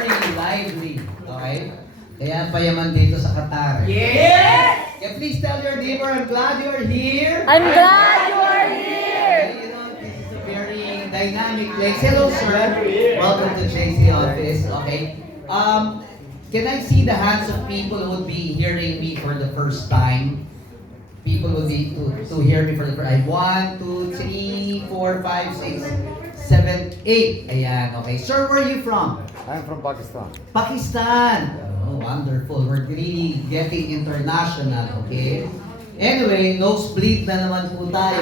very lively. Okay? Kaya payaman dito sa Qatar. Yes! Yeah, please tell your neighbor, I'm glad you are here. I'm glad you are here. You know, this is a very dynamic place. Hello, sir. Welcome to JC office. Okay. Can I see the hands of people who would be hearing me for the first time? People would be to hear me for the first time. 1, 2, 3, 4, 5, 6, 7, 8. Ayan, okay. Sir, where are you from? I'm from Pakistan. Pakistan. Oh, wonderful. We're really getting international, okay? Anyway, nosebleed na naman po tayo.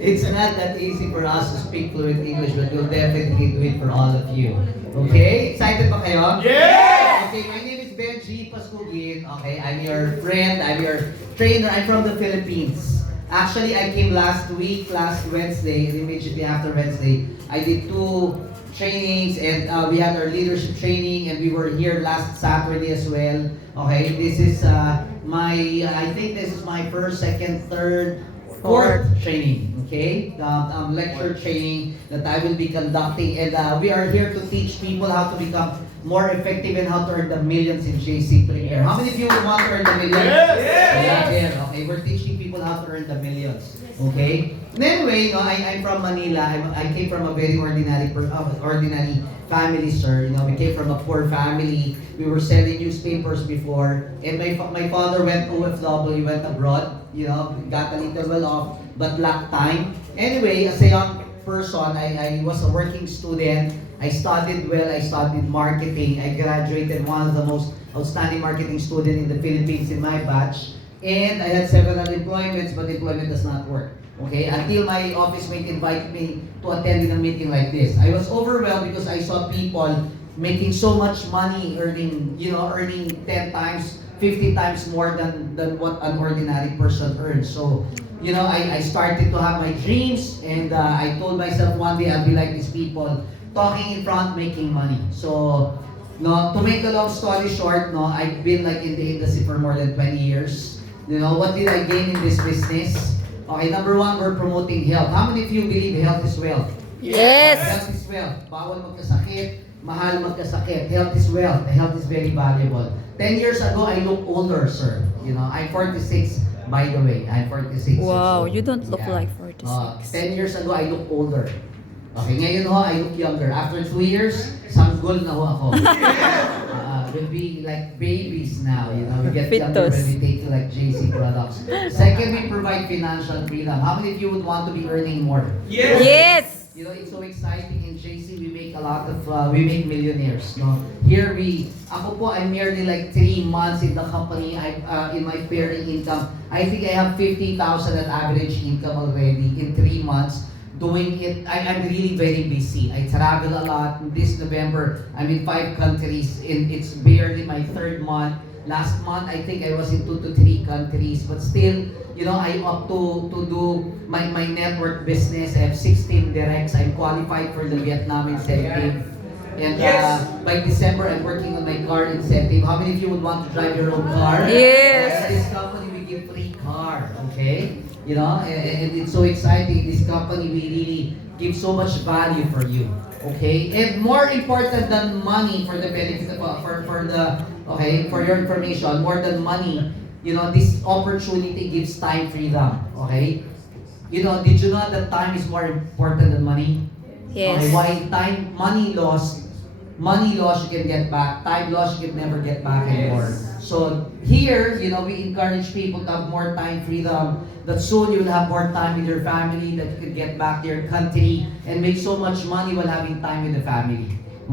It's not that easy for us to speak fluent English, but we'll definitely do it for all of you. Okay? Excited ba kayo? Yes! Okay, my name is Benjie Pazcoguin. Okay, I'm your friend, I'm your trainer. I'm from the Philippines. Actually, I came last week, last Wednesday, immediately after Wednesday. I did 2 trainings and we had our leadership training and we were here last Saturday as well. Okay, this is I think this is my first, second, third, fourth training. Okay, lecture training that I will be conducting, and we are here to teach people how to become more effective and how to earn the millions in JC Premier. How many of you want to earn the millions? Yes! Yeah, okay, we're teaching people how to earn the millions. Okay. And anyway, I'm from Manila. I came from a very ordinary family, sir. We came from a poor family. We were selling newspapers before, and my father went OFW, went abroad. Got a little well off, but lacked time. Anyway, as a young person, I was a working student. I studied well. I studied marketing. I graduated one of the most outstanding marketing students in the Philippines in my batch. And I had several employments, but employment does not work. Okay, until my office mate invited me to attend a meeting like this. I was overwhelmed because I saw people making so much money, earning 10 times, 50 times more than what an ordinary person earns. So, I started to have my dreams, and I told myself one day I'll be like these people, talking in front, making money. So, to make a long story short, I've been like in the industry for more than 20 years. What did I gain in this business? Okay, number 1, we're promoting health. How many of you believe health is wealth? Yes. Health is wealth. Bawal magkasakit, mahal magkasakit. Health is wealth. Health is very valuable. 10 years ago, I look older, sir. I'm 46, by the way. I'm 46. Wow, years old. you don't look Yeah. like 46. 10 years ago, I look older. Okay, ngayon I look younger. After 2 years, sanggol na ako. We'll be like babies now, we get younger when we take like JC products. Second, we provide financial freedom. How many of you would want to be earning more? Yes! Yes. It's so exciting in JC. We make a lot of, we make millionaires. Here ako po, I'm merely like 3 months in the company. In my pairing income, I think I have 50,000 at average income already in 3 months. Doing it, I'm really very busy. I travel a lot. This November, I'm in 5 countries, and it's barely my 3rd month. Last month, I think I was in 2 to 3 countries, but still, I opt to do my network business. I have 16 directs. I'm qualified for the Vietnam incentive. And by December, I'm working on my car incentive. How many of you would want to drive your own car? Yes. In this company, we give free car, okay? And it's so exciting. This company, we really give so much value for you, okay? And more important than money, for the benefit of, for your information, more than money, this opportunity gives time freedom, okay? Did you know that time is more important than money? Yes. Okay, why money lost you can get back, time lost you can never get back anymore. So here, we encourage people to have more time freedom, that soon you will have more time with your family, that you can get back to your country and make so much money while having time with the family.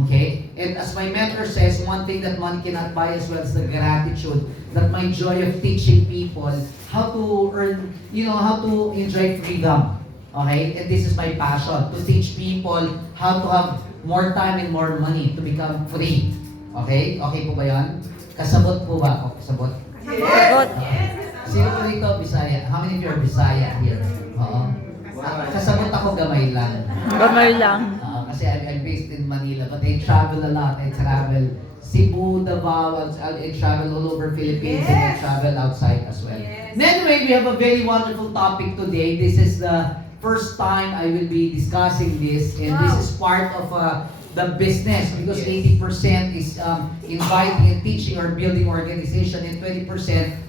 Okay? And as my mentor says, one thing that money cannot buy as well is the gratitude, that my joy of teaching people how to earn, how to enjoy freedom. Okay? And this is my passion, to teach people how to have more time and more money to become free. Okay? Okay po ba yan? Kasabot po ba ako? Kasabot? Sagot. Sino po dito Bisaya? How many of you are Bisaya here? Oo. Kasabot ako gamay lang. Gamay lang. Kasi I'm based in Manila, but I travel a lot. I travel Cebu, Davao, I travel all over Philippines, and I travel outside as well. Anyway, we have a very wonderful topic today. This is the first time I will be discussing this, and this is part of the business because 80% is inviting and teaching or building organization, and 20%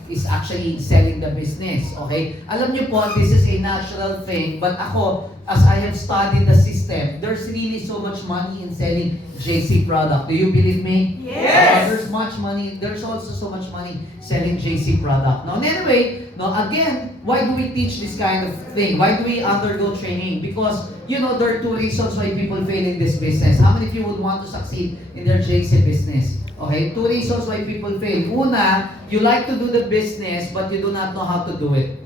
is actually selling the business. Okay? Alam niyo po, this is a natural thing, but ako, as I have studied the system, there's really so much money in selling JC product. Do you believe me? Yes. There's much money. There's also so much money selling JC product. Now, anyway, again, why do we teach this kind of thing? Why do we undergo training? Because, there are two reasons why people fail in this business. How many of you would want to succeed in their JC business? Okay, two reasons why people fail. Una, you like to do the business, but you do not know how to do it.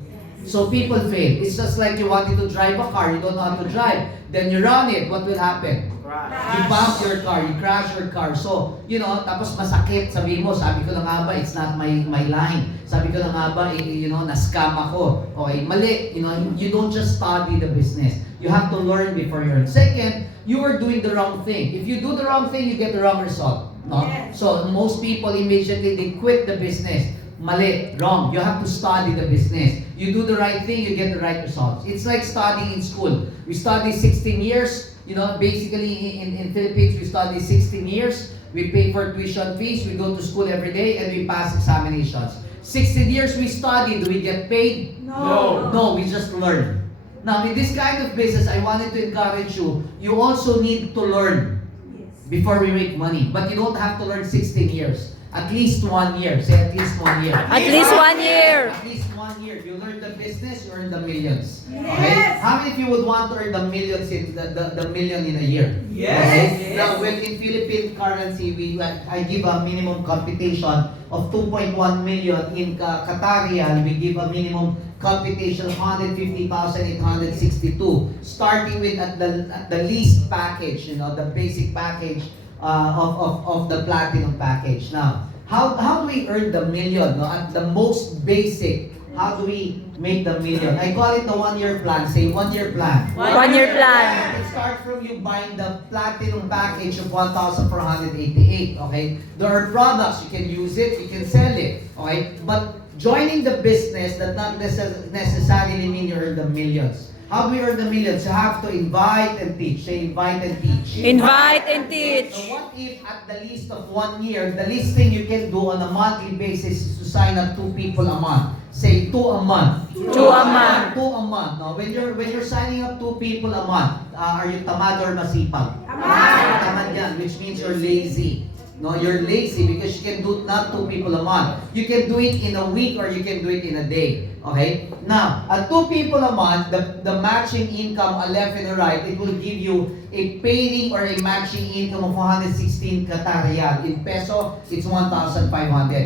So people fail. It's just like you wanted to drive a car, you don't know how to drive. Then you run it, what will happen? You bump your car, you crash your car. So, tapos masakit, sabi mo, sabi ko na nga ba, it's not my line. Sabi ko na nga ba, na-scam ako. Okay, mali. You don't just study the business. You have to learn before you learn. Second, you are doing the wrong thing. If you do the wrong thing, you get the wrong result. No? Yes. So, most people immediately, they quit the business. Mali, wrong. You have to study the business. You do the right thing, you get the right results. It's like studying in school. We study 16 years. Basically in Philippines, we study 16 years. We pay for tuition fees. We go to school every day and we pass examinations. 16 years we study. Do we get paid? No. No, we just learn. Now, in this kind of business, I wanted to encourage you. You also need to learn before we make money. But you don't have to learn 16 years. At least 1 year. Say at least 1 year. At least 1 year. At least 1 year. You learn the business, you earn the millions. Yes. Okay? How many of you would want to earn the millions in the million in a year? Yes. Okay? Yes. Now, when in Philippine currency, I give a minimum computation of 2.1 million. In Qatar Riyal, we give a minimum computation of 150,862. Starting with at the least package, the basic package of the platinum package. Now, how do we earn the million? No? At the most basic, how do we make the million? I call it the 1-year plan. Say 1-year plan. 1-year plan. It starts from you buying the platinum package of 1,488. Okay, there are products you can use it, you can sell it. Okay, but joining the business does not necessarily mean you earn the millions. How do we earn the millions? You have to invite and teach. Say invite and teach. Invite and teach. So what if at the least of 1 year, the least thing you can do on a monthly basis is to sign up 2 people a month? Say 2 a month. 2 a month. 2 a month. Now, when you're signing up 2 people a month, are you tamad or masipag? Tamad. Tamad yan, which means you're lazy. No, you're lazy because you can do not 2 people a month. You can do it in a week or you can do it in a day. Okay? Now, at 2 people a month, the matching income left and right, it will give you a paying or a matching income of 116 Qatar Riyal. In peso, it's 1,500.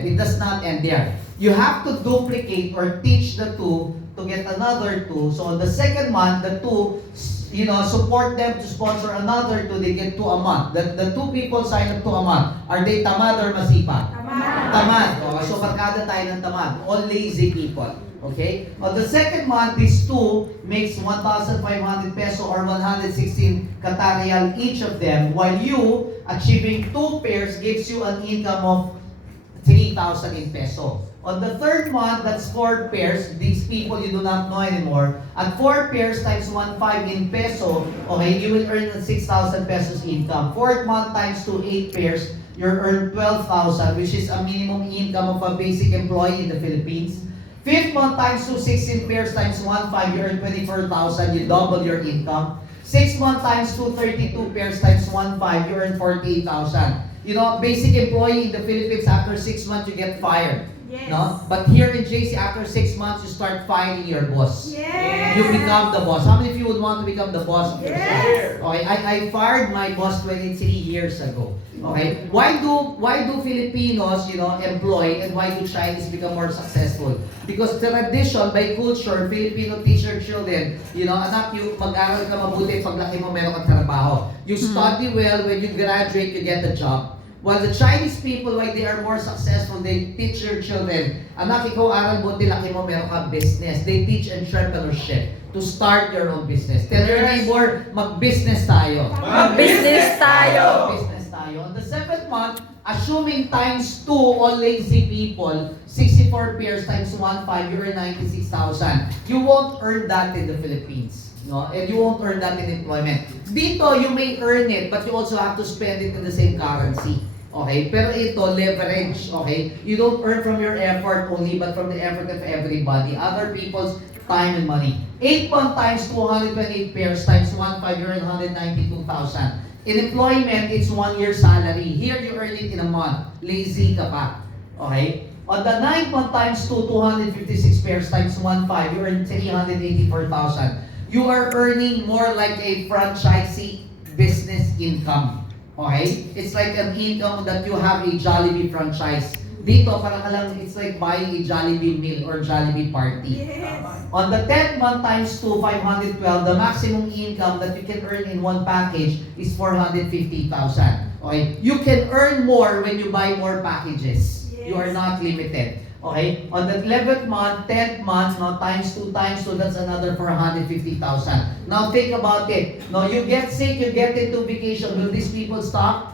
It does not end there. You have to duplicate or teach the 2 to get another 2. So on the second month, the 2, support them to sponsor another 2, they get 2 a month. The 2 people sign up 2 a month. Are they tamad or masipag? Tamad. Okay, so barkada tayo ng tamad. All lazy people. Okay? On the second month, these 2 makes 1,500 peso or 116 Qatar Riyal each of them, while you, achieving 2 pairs, gives you an income of 3,000 in peso. On the third month, that's 4 pairs. These people you do not know anymore. At 4 pairs times 1.5 in peso, okay, you will earn 6,000 pesos income. Fourth month times 2, 8 pairs, you earn 12,000, which is a minimum income of a basic employee in the Philippines. Fifth month times 2, 16 pairs times 1.5, you earn 24,000, you double your income. 6 month times 2, 32 pairs times 1.5, you earn 48,000. Basic employee in the Philippines, after 6 months, you get fired. Yes. No? But here in JC, after 6 months, you start firing your boss. Yes. You become the boss. How many of you would want to become the boss of yourself? Yes. Okay, I fired my boss 23 years ago. Okay, why do Filipinos, employ, and why do Chinese become more successful? Because tradition, by culture, Filipino teach their children, anak, mag-aral ka mabuti, paglaki mo meron kang trabaho. You study well, when you graduate, you get a job. While the Chinese people, why they are more successful, they teach their children, anak, ikaw aral buti, laki mo meron kang business. They teach entrepreneurship to start your own business. Tell your neighbor, mag-business tayo. Mag-business tayo. Mag-business tayo. On the 7th month, assuming times 2, all lazy people, 64 pairs times 1.5, you earn 96,000. You won't earn that in the Philippines. No? And you won't earn that in employment. Dito, you may earn it, but you also have to spend it in the same currency. Okay? Pero ito, leverage. Okay? You don't earn from your effort only, but from the effort of everybody. Other people's time and money. 8 months times 228 pairs times 1.5, you're earn 192,000. In employment, it's 1 year salary. Here, you earn it in a month. Lazy ka pa. Okay? On the 9 month times 2, 256 pairs times 1.5, you earn 384,000. You are earning more like a franchisee business income. Okay? It's like an income that you have a Jollibee franchise. Dito, parang alam, it's like buying a Jollibee meal or Jollibee party. Yes. On the 10th month times 2, 512, the maximum income that you can earn in one package is 450,000. Okay? You can earn more when you buy more packages. You are not limited. Okay? On the 11th month, 10th month, now times 2, that's another 450,000. Now think about it. Now you get sick, you get into vacation. Will these people stop?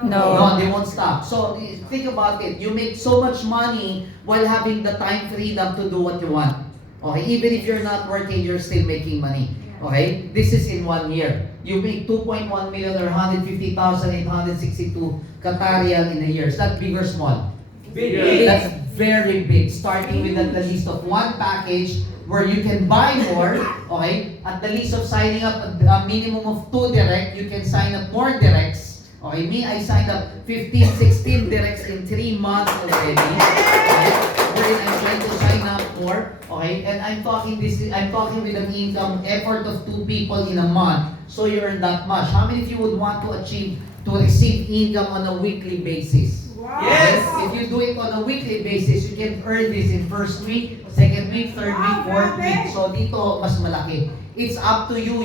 No. No, they won't stop. So think about it. You make so much money while having the time freedom to do what you want. Okay? Even if you're not working, you're still making money. Okay? This is in 1 year. You make 2.1 million or 150,862 Qatarian in a year. Is that big or small? Big. That's very big. Starting with at the least of one package where you can buy more, okay? At the least of signing up a minimum of 2 direct, you can sign up more directs. Okay, me, I signed up 15, 16 directs in 3 months already. Okay? Wherein I'm trying to sign up more. Okay, and I'm talking with an income effort of 2 people in a month. So you earn that much. How many of you would want to receive income on a weekly basis? Wow. Yes. If you do it on a weekly basis, you can earn this in first week, second week, third week, fourth week. So dito mas malaki. It's up to you.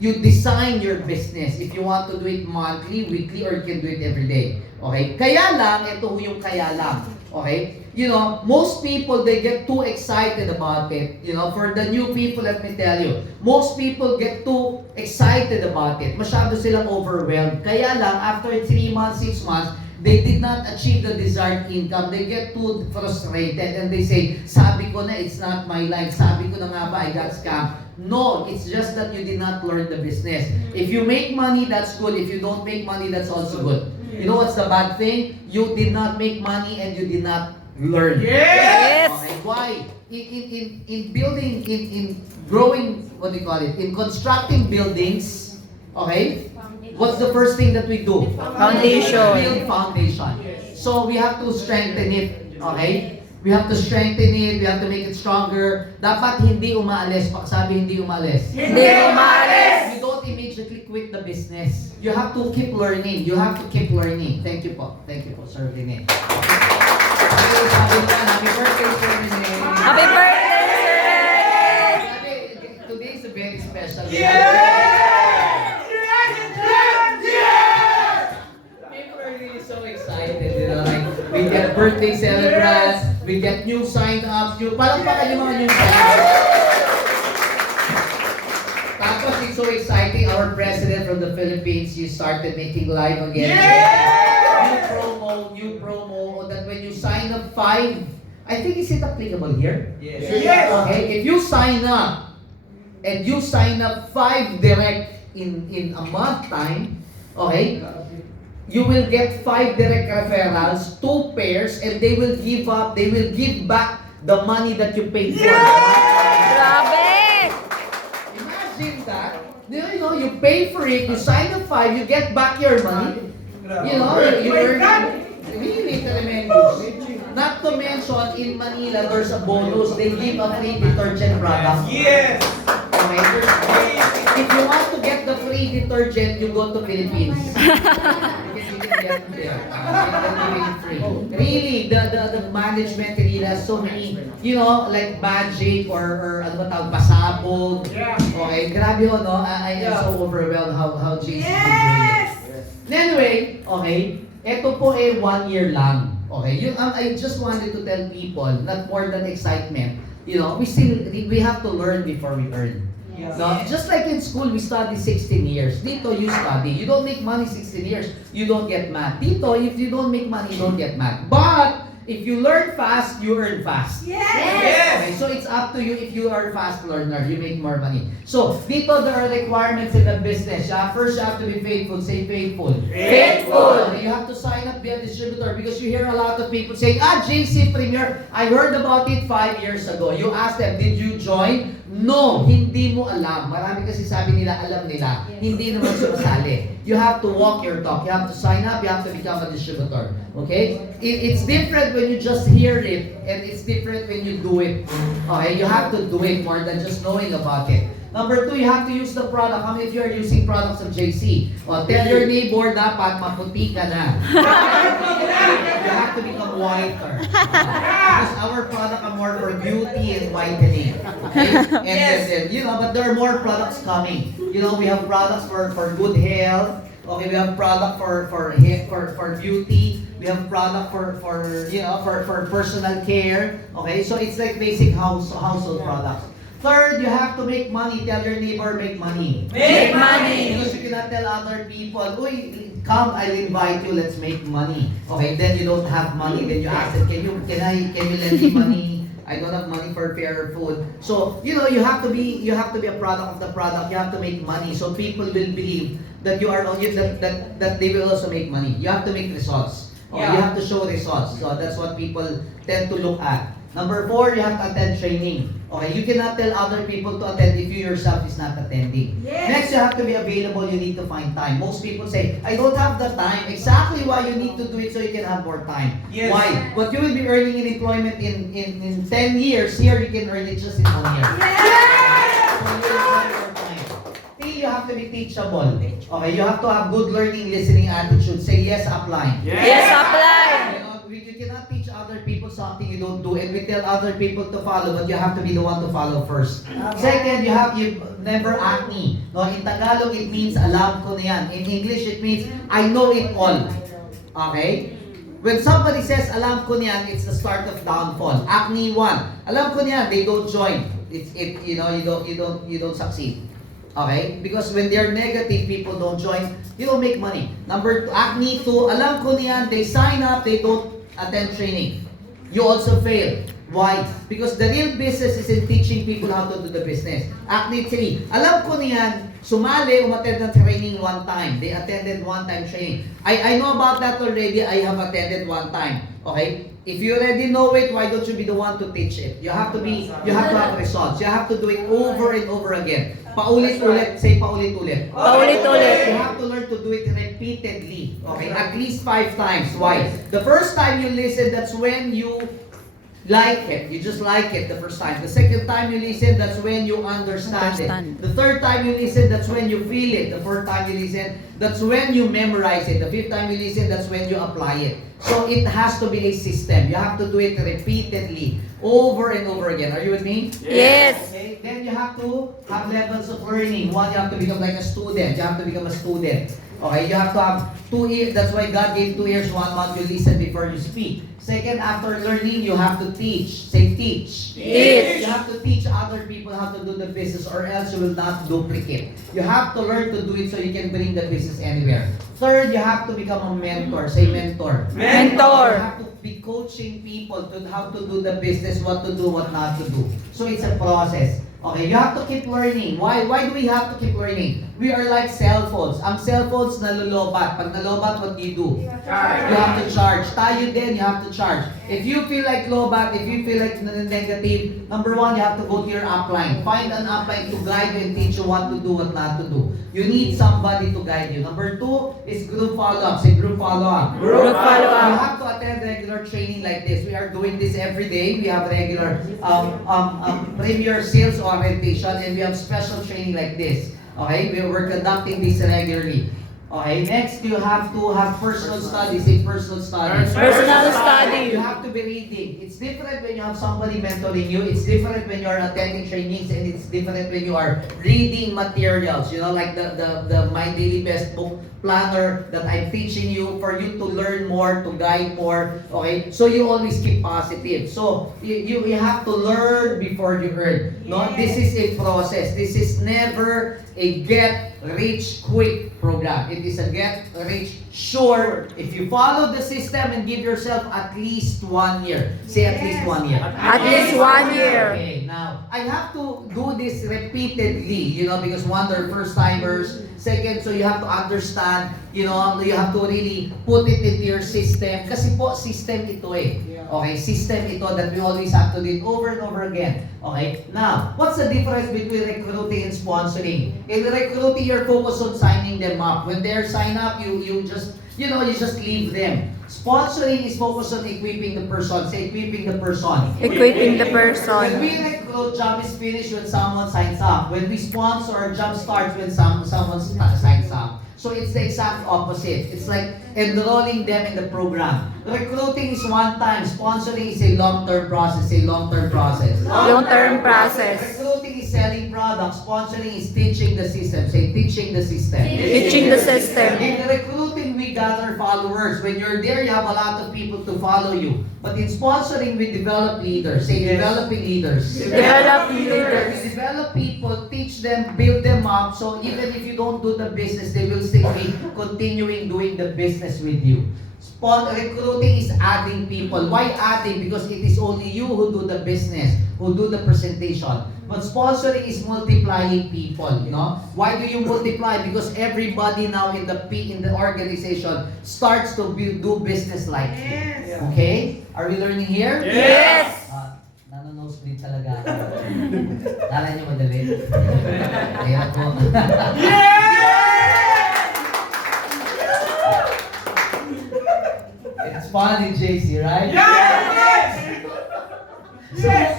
You design your business. If you want to do it monthly, weekly, or you can do it every day. Okay? Kaya lang, ito yung kaya lang. Okay? You know, most people, they get too excited about it. You know, for the new people, let me tell you, most people get too excited about it. Masyado silang overwhelmed. Kaya lang, after 3 months, 6 months, they did not achieve the desired income. They get too frustrated and they say, sabi ko na, it's not my life. Sabi ko na nga ba, I got scammed. No, it's just that you did not learn the business. If you make money, that's good. If you don't make money, that's also good. You know what's the bad thing? You did not make money and you did not learn. Yes. Okay, why? In building, in growing, what do you call it? In constructing buildings, okay? What's the first thing that we do? Foundation. Build foundation. So we have to strengthen it. Okay? We have to strengthen it. We have to make it stronger. Dapat hindi umaalis. Sabi hindi umaalis. Hindi umalis. You don't immediately quit the business. You have to keep learning. You have to keep learning. Thank you po. Thank you po, Sir Rene. Okay, sabi ko, happy birthday, Sir Rene. Happy birthday, sir! Today is a very special day. People are really so excited, you know, like we get birthday celebrants, we get new sign-ups, parang yung mga new sign-ups. Tapos it's so exciting, our president from the Philippines, you started making live again. New promo, that when you sign up 5, I think is it applicable here? Yes. Okay, if you sign up, and you sign up 5 direct in a month time, okay, you will get 5 direct referrals, 2 pairs, and they will give back the money that you paid for. Grabe! Imagine that. You know, you pay for it, you sign up 5, you get back your money. You know, you earn really tremendous. Not to mention, in Manila, there's a bonus. They give a free detergent product. Yes. Okay? If you want to get the free detergent, you go to Philippines. You can get it there. Free. Really, the management really has so many, you know, like Benjie or ano ba tawag, Pasabog. Okay, grabe yun, no? I am so overwhelmed how JC is doing it. Anyway, okay, ito po 1 year lang. Okay, I just wanted to tell people, not more than excitement, you know, we have to learn before we earn. Yes. No? Just like in school, we study 16 years. Dito, you study. You don't make money 16 years, you don't get math. Dito, if you don't make money, you don't get math. But, if you learn fast, you earn fast. Okay, so it's up to you. If you are a fast learner, you make more money. So, dito there are requirements in the business. First, you have to be faithful. Say faithful. Faithful. You have to sign up, be a distributor, because you hear a lot of people saying, JC Premier, I heard about it 5 years ago. You ask them, did you join? No, hindi mo alam. Marami kasi sabi nila, alam nila. Hindi naman sumasali. You have to walk your talk. You have to sign up. You have to become a distributor. Okay? It's different when you just hear it, and it's different when you do it. Okay? You have to do it more than just knowing about it. Number 2, you have to use the product. How many of you are using products of JC? Tell your neighbor, dapat maputi ka na. You have to become whiter. Because our products are more for beauty and whitening. Okay? And then, but there are more products coming. We have products for good health. Okay, we have product for beauty. We have product for personal care. Okay, so it's like basic household products. Third, you have to make money. Tell your neighbor, make money. Make money. Because you cannot tell other people, come, I'll invite you, let's make money. Okay, then you don't have money. Then you ask them, can you lend me money? I don't have money for fair food. So, you have to be a product of the product. You have to make money. So people will believe that you are that they will also make money. You have to make results. Okay, you have to show results. So that's what people tend to look at. Number 4, you have to attend training. Okay, you cannot tell other people to attend if you yourself is not attending. Next, you have to be available. You need to find time. Most people say, I don't have the time. Exactly why you need to do it, so you can have more time. Why? What you will be earning in employment in 10 years, here you can earn it just in 1 year. So you will have more time. You have to be teachable. Okay, you have to have good learning, listening attitude. Say yes, apply. Yes, apply. You cannot teach other people something you don't do, and we tell other people to follow, but you have to be the one to follow first. Second, you never acne. No, in Tagalog, it means alam ko na yan. In English, it means I know it all. Okay? When somebody says alam ko na yan, it's the start of downfall. Acne 1. Alam ko na yan, they don't join. You don't succeed. Okay? Because when they're negative, people don't join, you don't make money. Number 2, acne 2, alam ko na yan, they sign up, they don't attend training. You also fail. Why? Because the real business is in teaching people how to do the business. Acne 3, alam ko na yan, sumali, umattend ng training 1 time. They attended 1 time training. I know about that already. I have attended 1 time. Okay? If you already know it, why don't you be the one to teach it? You have to have results. You have to do it over and over again. Paulit-ulit. Say paulit-ulit. Paulit-ulit. You have to learn to do it repeatedly. Okay? At least 5 times. Why? The first time you listen, that's when you like it. You just like it the first time. The second time you listen, that's when you understand it. The third time you listen, that's when you feel it. The fourth time you listen, that's when you memorize it. The fifth time you listen, that's when you apply it. So it has to be a system. You have to do it repeatedly, over and over again. Are you with me? Yes. Okay. Then you have to have levels of learning. 1, you have to become like a student. You have to become a student. Okay, you have to have 2 ears. That's why God gave 2 ears, 1 mouth. You listen before you speak. Second, after learning, you have to teach. Say teach. Teach. You have to teach other people how to do the business, or else you will not duplicate. You have to learn to do it so you can bring the business anywhere. Third, you have to become a mentor. Say mentor. Mentor. You have to be coaching people to how to do the business, what to do, what not to do. So it's a process. Okay, you have to keep learning. Why do we have to keep learning? We are like cell phones. Ang cell phones nalulobat. Pag nalulobat, what do you do? Charge. You have to charge. Tayo din, you have to charge. If you feel like lobat, if you feel like negative, number 1, you have to go to your upline. Find an upline to guide you and teach you what to do, what not to do. You need somebody to guide you. Number 2 is group follow-up. Say group follow-up. Group follow-up. You have to attend regular training like this. We are doing this every day. We have regular premier sales orientation, and we have special training like this. Okay, we're conducting this regularly. Okay, next you have to have personal studies. Say personal studies. Personal study. You have to be reading. It's different when you have somebody mentoring you. It's different when you are attending trainings, and it's different when you are reading materials. You know, like the My Daily Best book planner that I'm teaching you for you to learn more, to guide more. Okay, so you always keep positive. So you have to learn before you earn. No, this is a process. This is never a get-rich-quick program. It is a get-rich-sure. If you follow the system and give yourself at least 1 year. Say at least 1 year. At least 1 year. Okay, now, I have to do this repeatedly, because one, they're first-timers. Second, so you have to understand, you have to really put it into your system. Kasi po, system ito eh. Okay, system ito that we always have to do it over and over again. Okay, now, what's the difference between recruiting and sponsoring? In recruiting, you're focused on signing them up. When they're signed up, you just leave them. Sponsoring is focused on equipping the person. Say, equipping the person. Equipping the When person. we recruit, job is finished when someone signs up. When we sponsor, job starts when someone signs up. So it's the exact opposite. It's like enrolling them in the program. Recruiting is one time. Sponsoring is a long-term process. Long-term process. Recruiting is selling products. Sponsoring is teaching the system. Say, teaching the system. Teaching the system. In recruiting, we gather followers. When you're there, you have a lot of people to follow you. But in sponsoring, we develop leaders. Say, developing leaders. Developing leaders. We develop people, teach them, build them up. So even if you don't do the business, they will still be continuing doing the business with you. Recruiting is adding people. Why adding? Because it is only you who do the business, who do the presentation. But sponsoring is multiplying people. Why do you multiply? Because everybody now in the organization starts to do business like you. Okay? Are we learning here? Yes! Nano-nosebleed talaga ako. Kala niyo madali. Kaya po. It's funny, JC, right? Yes! Yes!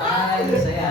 Ay, saya.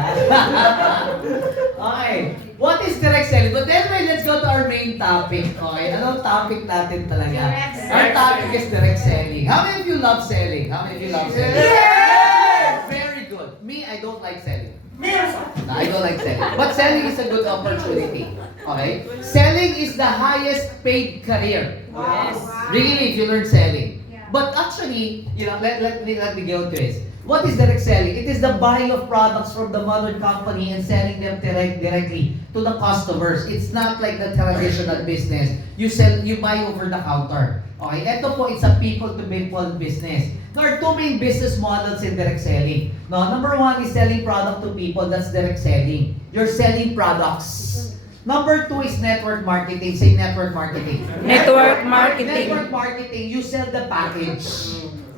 Okay. What is direct selling? But anyway, let's go to our main topic. Okay, anong topic natin talaga? Direct selling. Our topic is direct selling. How many of you love selling? How many of you love selling? Yes! Very good. Me, I don't like selling. Yes! I don't like selling. But selling is a good opportunity. Okay? Selling is the highest paid career. Wow. Really, if you learn selling. Yeah. But actually, let me go to this. What is direct selling? It is the buying of products from the mother company and selling them directly to the customers. It's not like the traditional business. You buy over the counter. Okay? Ito po, it's a people-to-people business. There are two main business models in direct selling. No, number one is selling product to people. That's direct selling. You're selling products. Number two is network marketing. Say network marketing. Network marketing. Network marketing, you sell the package.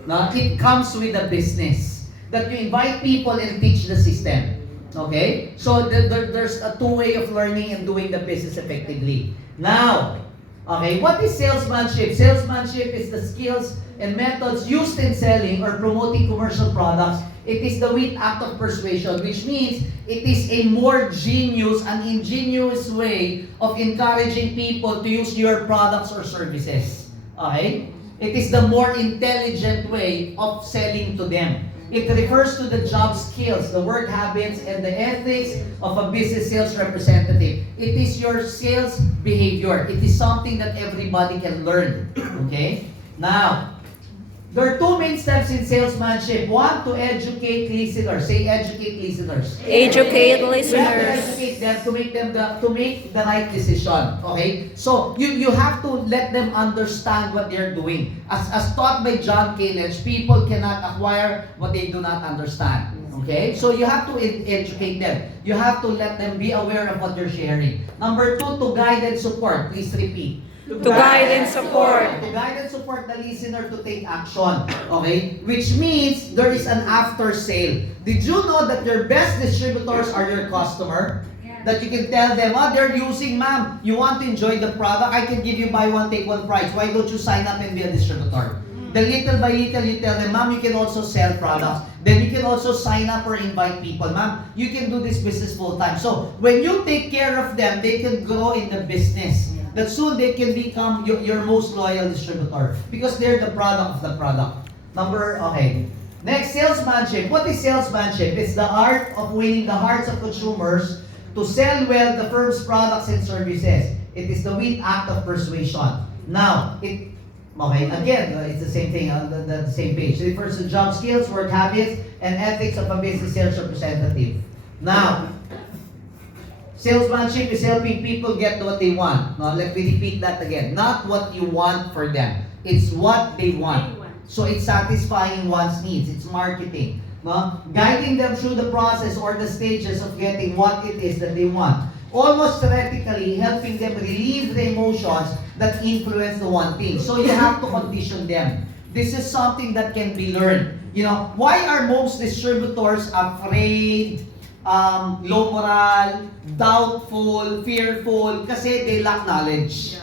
No? It comes with a business that you invite people and teach the system. Okay? So there's a two-way of learning and doing the business effectively. Now, okay, what is salesmanship? Salesmanship is the skills and methods used in selling or promoting commercial products. It is the wit act of persuasion, which means it is a more ingenious way of encouraging people to use your products or services. Okay? It is the more intelligent way of selling to them. It refers to the job skills, the work habits, and the ethics of a business sales representative. It is your sales behavior. It is something that everybody can learn. Okay? Now, there are two main steps in salesmanship. One, to educate listeners. Say, educate listeners. Educate You have to listeners. educate them to make the right decision. Okay? So you have to let them understand what they're doing. As taught by John K. Lynch, people cannot acquire what they do not understand. Okay? So you have to educate them. You have to let them be aware of what you're sharing. Number two, to guide and support. Please repeat. To guide and support. To guide and support the listener to take action. Okay? Which means there is an after sale. Did you know that your best distributors are your customer? That you can tell them, they're using, ma'am, you want to enjoy the product? I can give you buy one, take one price. Why don't you sign up and be a distributor? Then little by little, you tell them, ma'am, you can also sell products. Then you can also sign up or invite people. Ma'am, you can do this business full time. So when you take care of them, they can grow in the business. That soon they can become your most loyal distributor because they're the product of the product. Okay. Next, salesmanship. What is salesmanship? It's the art of winning the hearts of consumers to sell well the firm's products and services. It is the wit act of persuasion. Now, okay, again, it's the same thing on the same page. It refers to job skills, work habits, and ethics of a business sales representative. Now, Salesmanship is helping people get what they want. No, let me repeat that again. Not what you want for them. It's what they want. So it's satisfying one's needs. It's marketing. No? Guiding them through the process or the stages of getting what it is that they want. Almost theoretically, helping them relieve the emotions that influence the one thing. So you have to condition them. This is something that can be learned. You know, why are most distributors afraid, low moral, doubtful, fearful? Kasi they lack knowledge.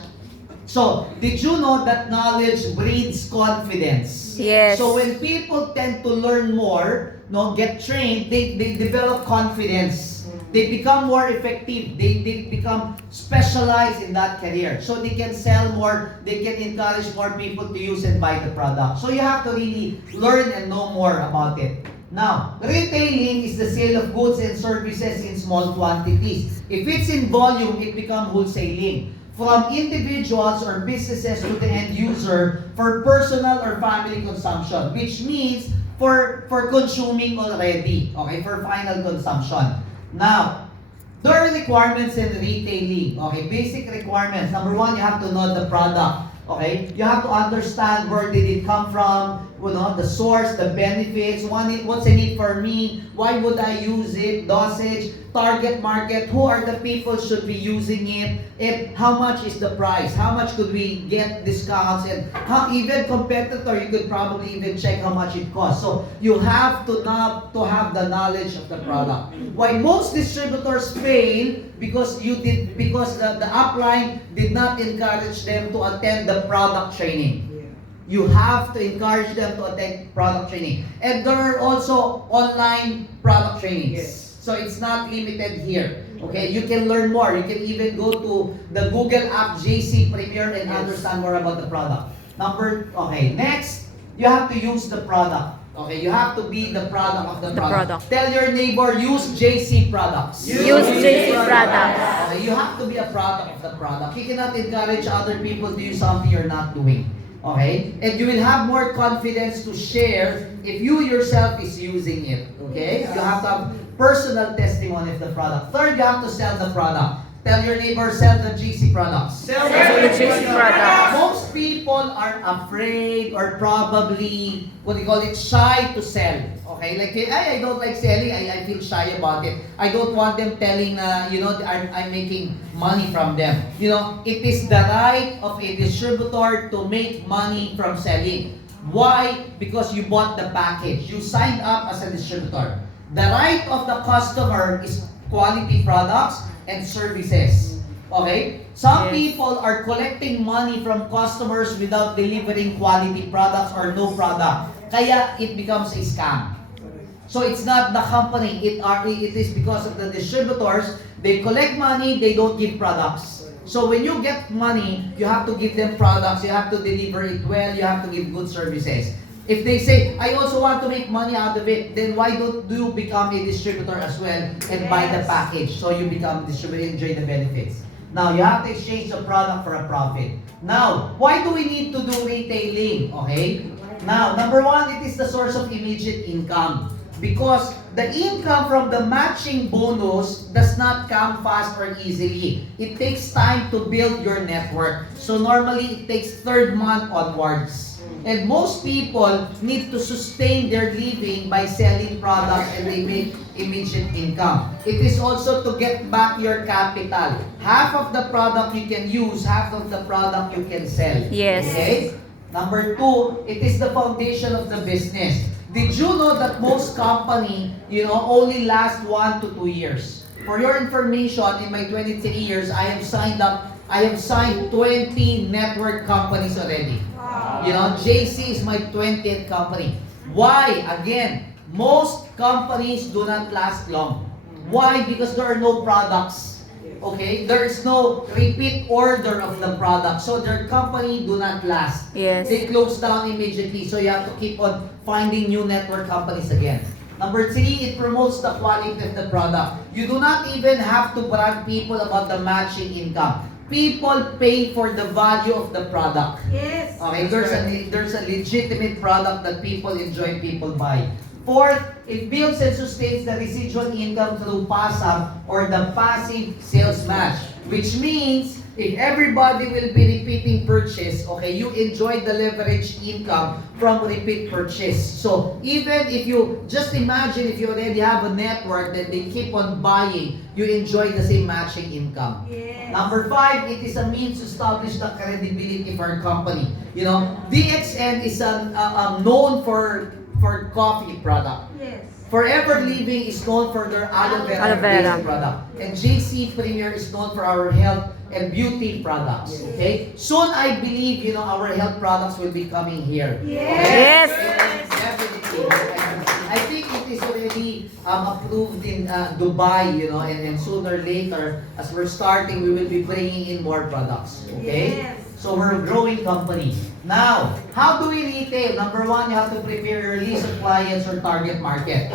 So, did you know that knowledge breeds confidence? Yes. So when people tend to learn more, no, get trained, they develop confidence. They become more effective. They become specialized in that career. So they can sell more, they can encourage more people to use and buy the product. So you have to really learn and know more about it. Now, retailing is the sale of goods and services in small quantities. If it's in volume, it becomes wholesaling. From individuals or businesses to the end user for personal or family consumption, which means for consuming already, okay, for final consumption. Now, there are requirements in retailing, okay, basic requirements. Number one, you have to know the product, okay? You have to understand where did it come from, you know, the source, the benefits, what's in it for me, why would I use it, dosage, target market, who are the people should be using it, and how much is the price, how much could we get discounts, and how even competitor, you could probably even check how much it costs. So you have to have the knowledge of the product. Why most distributors fail because the upline did not encourage them to attend the product training. You have to encourage them to attend product training. And there are also online product trainings. Yes. So it's not limited here. Okay, you can learn more. You can even go to the Google app JC Premier and understand more about the product. Next, you have to use the product. Okay, you have to be the product of the product. Tell your neighbor, use JC products. Use JC products. Okay, you have to be a product of the product. You cannot encourage other people to do something you're not doing. Okay? And you will have more confidence to share if you yourself is using it. Okay? You have to have personal testimony of the product. Third, you have to sell the product. Tell your neighbor, sell the GC products. Sell the GC products. Most people are afraid or probably, shy to sell. Okay? Like, I don't like selling. I feel shy about it. I don't want them telling, I'm making money from them. You know, it is the right of a distributor to make money from selling. Why? Because you bought the package. You signed up as a distributor. The right of the customer is quality products and services. Okay? Some people are collecting money from customers without delivering quality products or no product. Kaya it becomes a scam. So it's not the company, it is because of the distributors. They collect money, they don't give products. So when you get money, you have to give them products, you have to deliver it well, you have to give good services. If they say, I also want to make money out of it, then why don't you become a distributor as well and buy the package so you become a distributor and enjoy the benefits? Now, you have to exchange the product for a profit. Now, why do we need to do retailing? Okay? Now, number one, it is the source of immediate income. Because the income from the matching bonus does not come fast or easily. It takes time to build your network. So normally, it takes third month onwards. And most people need to sustain their living by selling products and they make immediate income. It is also to get back your capital. Half of the product you can use, half of the product you can sell. Yes. Okay? Number two, it is the foundation of the business. Did you know that most company, only last 1 to 2 years? For your information, in my 23 years, I have signed 20 network companies already. JC is my 20th company. Why? Again, most companies do not last long. Why? Because there are no products. Okay? There is no repeat order of the product. So their company do not last. Yes. They close down immediately. So you have to keep on finding new network companies again. Number three, it promotes the quality of the product. You do not even have to brag people about the matching income. People pay for the value of the product. Yes. Okay, there's a legitimate product that people enjoy, people buy. Fourth, it builds and sustains the residual income through PASAP or the passive sales match. Which means, if everybody will be repeating purchase, okay, you enjoy the leverage income from repeat purchase. So, even if you, just imagine if you already have a network that they keep on buying, you enjoy the same matching income. Yes. Number 5, it is a means to establish the credibility for a company. You know, DXN is known for coffee product. Yes. Forever Living is known for their aloe vera Aloe vera. based product. And JC Premier is known for our health and beauty products. Okay? Soon I believe, our health products will be coming here. Yes. Definitely. I think it is already approved in Dubai, and sooner or later, as we're starting, we will be bringing in more products. Okay? Yes. So we're a growing company. Now, how do we retail? Number 1, you have to prepare your list of clients or target market.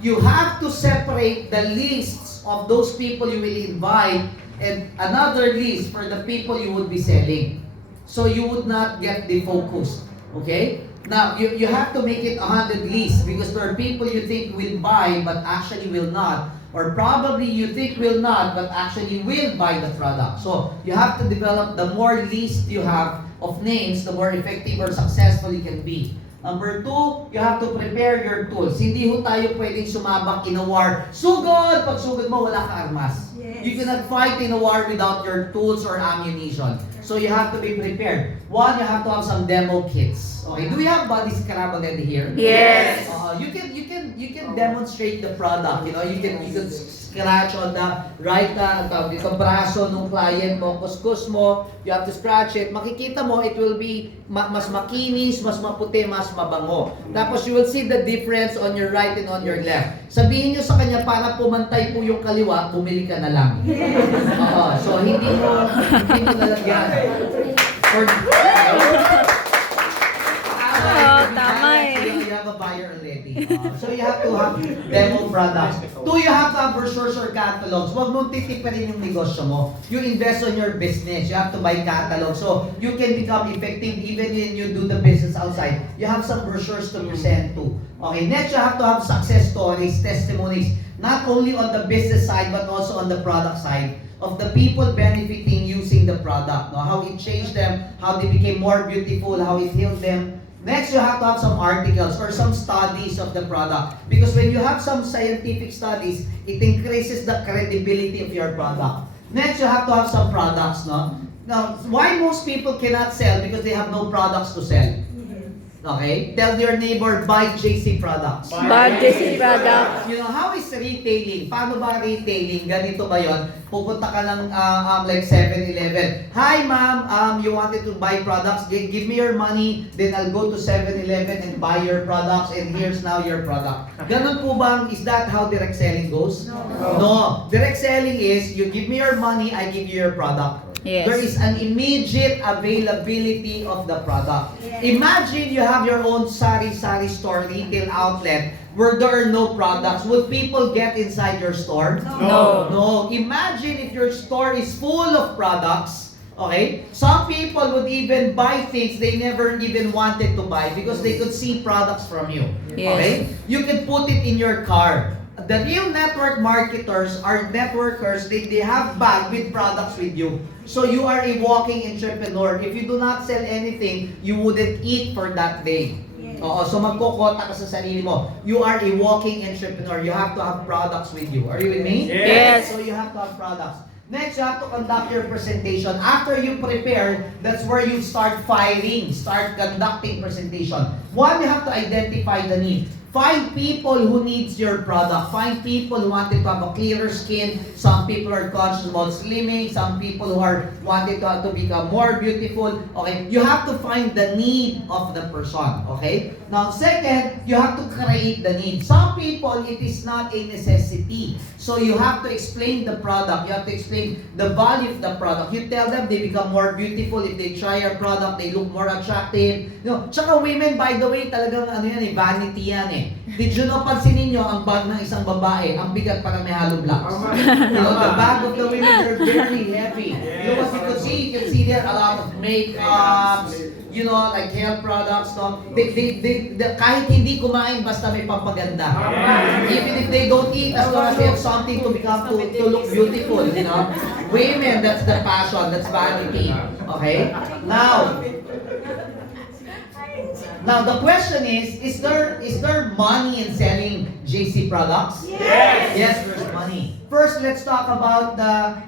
You have to separate the lists of those people you will invite and another list for the people you would be selling. So you would not get defocused. Okay? Now, you have to make it 100 lists because there are people you think will buy but actually will not. Or probably you think will not but actually will buy the product. So, you have to develop the more list you have of names, the more effective or successful you can be. Number 2, you have to prepare your tools. Hindi ho tayo pwedeng sumabak in a war. Sugod! Pag sugod mo, wala ka armas. Yes. You cannot fight in a war without your tools or ammunition. So you have to be prepared. 1, you have to have some demo kits. Okay, do we have body scrub already here? Yes. You can demonstrate the product. You can scratch on the right dito braso ng client mo, kuskus mo. You have to scratch it. Makikita mo, it will be mas makinis, mas maputi, mas mabango. Tapos you will see the difference on your right and on your left. Sabihin nyo sa kanya, para pumantay po yung kaliwa, bumili ka na lang. So hindi mo nalagyan. Tama eh. You have a buyer already. So you have to have demo products. 2, you have to have brochures or catalogs. Huwag mong titipirin yung negosyo mo. You invest on your business. You have to buy catalogs. So you can become effective even when you do the business outside. You have some brochures to present to. Okay, next you have to have success stories, testimonies. Not only on the business side but also on the product side of the people benefiting using the product. How it changed them, how they became more beautiful, how it healed them. Next, you have to have some articles or some studies of the product. Because when you have some scientific studies, it increases the credibility of your product. Next, you have to have some products. Now, why most people cannot sell? Because they have no products to sell. Okay? Tell your neighbor, buy JC products. Buy JC products. How is retailing? Paano ba retailing? Ganito ba yon? Pupunta ka ng like 7-Eleven. Hi ma'am, you wanted to buy products? Give me your money, then I'll go to 7-Eleven and buy your products and here's now your product. Ganun po bang, is that how direct selling goes? No. Direct selling is, you give me your money, I give you your product. Yes. There is an immediate availability of the product. Yes. Imagine you have your own sari-sari store, retail outlet, where there are no products. Would people get inside your store? No. No. Imagine if your store is full of products. Okay? Some people would even buy things they never even wanted to buy because they could see products from you. Yes. Okay? You can put it in your car. The real network marketers are networkers. They have bag with products with you. So you are a walking entrepreneur. If you do not sell anything, you wouldn't eat for that day. So magkokota ka sa sarili mo. You are a walking entrepreneur. You have to have products with you. Are you with me? Yes. So you have to have products. Next, you have to conduct your presentation. After you prepare, that's where you start firing, start conducting presentation. 1, you have to identify the need. Find people who needs your product. Find people who wanted to have a clearer skin. Some people are conscious about slimming. Some people who are wanted to become more beautiful. Okay, you have to find the need of the person. Okay. Now, second, you have to create the need. Some people, it is not a necessity. So you have to explain the product. You have to explain the value of the product. You tell them they become more beautiful if they try your product. They look more attractive. Tsaka women, by the way, talagang vanity yan eh. Did you know, pansinin nyo, ang bag ng isang babae, ang bigat para may hollow blocks. The bag of the women are very heavy. What you can see there a lot of makeups, you know, like health products, no? Kahit hindi kumain, basta may pampaganda. Even if they don't eat, as long as they have something to look beautiful, you know? Women, that's the passion, that's vanity. Okay? Now the question is there money in selling JC products? Yes, there's money. First, let's talk about the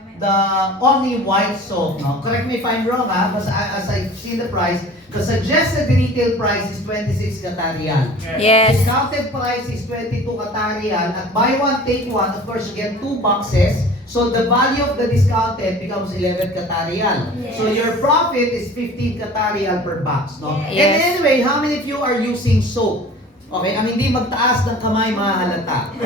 only white soap. No? Correct me if I'm wrong, ha? Because as I've seen the price, the suggested retail price is 26 Qatarian. Yes. Discounted price is 22 Qatarian. At buy one, take one, of course, you get 2 boxes. So the value of the discounted becomes 11 Qatarian. Yes. So your profit is 15 Qatarian per box. No? Yes. And anyway, how many of you are using soap? Okay, ang hindi magtaas ng kamay mahalata. So,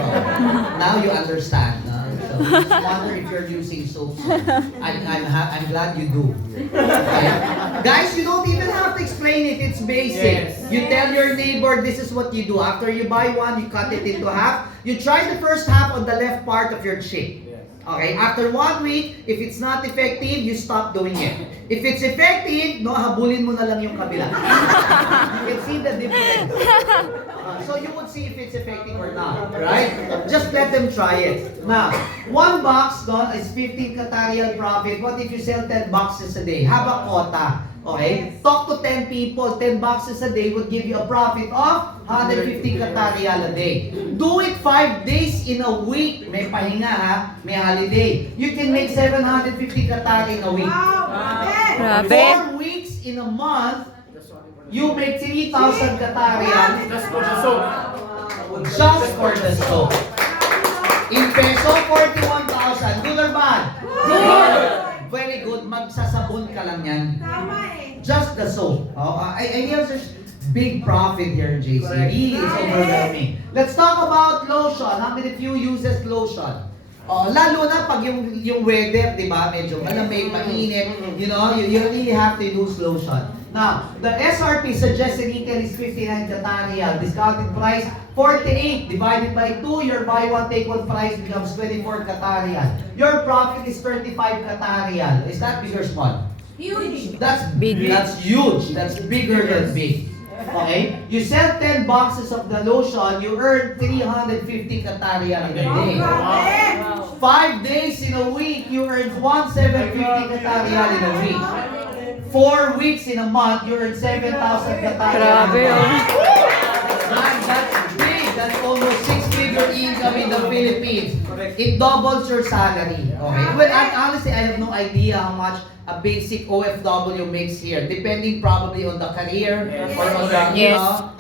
now you understand. So, just wonder if you're using soap. I'm glad you do. Okay? Guys, you don't even have to explain it. It's basic. Yes. You tell your neighbor this is what you do. After you buy one, you cut it into half. You try the first half on the left part of your cheek. Okay, after 1 week, if it's not effective, you stop doing it. If it's effective, no, habulin mo na lang yung kabila. You can see the difference. So you would see if it's effective or not, right? Just let them try it. Now, 1 box no, is 15 Qatarian profit. What if you sell 10 boxes a day? Have a quota. Okay? Talk to 10 people. 10 boxes a day would give you a profit of 150 Qatarian a day. Do it 5 days in a week. May pahinga ha. May holiday. You can make 750 Qatari in a week. Grabe. 4 weeks in a month, you make 3,000 Qatarian Just for the soap. just for the soap. In peso, 41,000. Good or bad? Good! Very good. Magsasabon ka lang yan. Just the soap. I guess there's big profit here, JC. Really, it's overwhelming. Let's talk about lotion. How many of you uses lotion? Lalo na pag yung weather, di ba? Medyo malamig, mainit. You know, you really have to use lotion. Now, the SRP suggested retail is 59 Qatarian. Discounted price, 48. Divided by 2, your buy one, take one price becomes 24 Qatarian. Your profit is 35 Qatarian. Is that big or small? Huge. That's Big. That's huge. That's bigger than big. Okay? You sell 10 boxes of the lotion, you earn 350 Qatarian in a day. 5 days in a week, you earn 1,750 Qatarian in a week. 4 weeks in a month, you earn 7,000 Qatarian. Grabe, oh. Man, that's big. That's almost 6-figure income in the Philippines. It doubles your salary. Okay? Well, honestly, I have no idea how much a basic OFW makes here, depending probably on the career or on the, you Yes. know.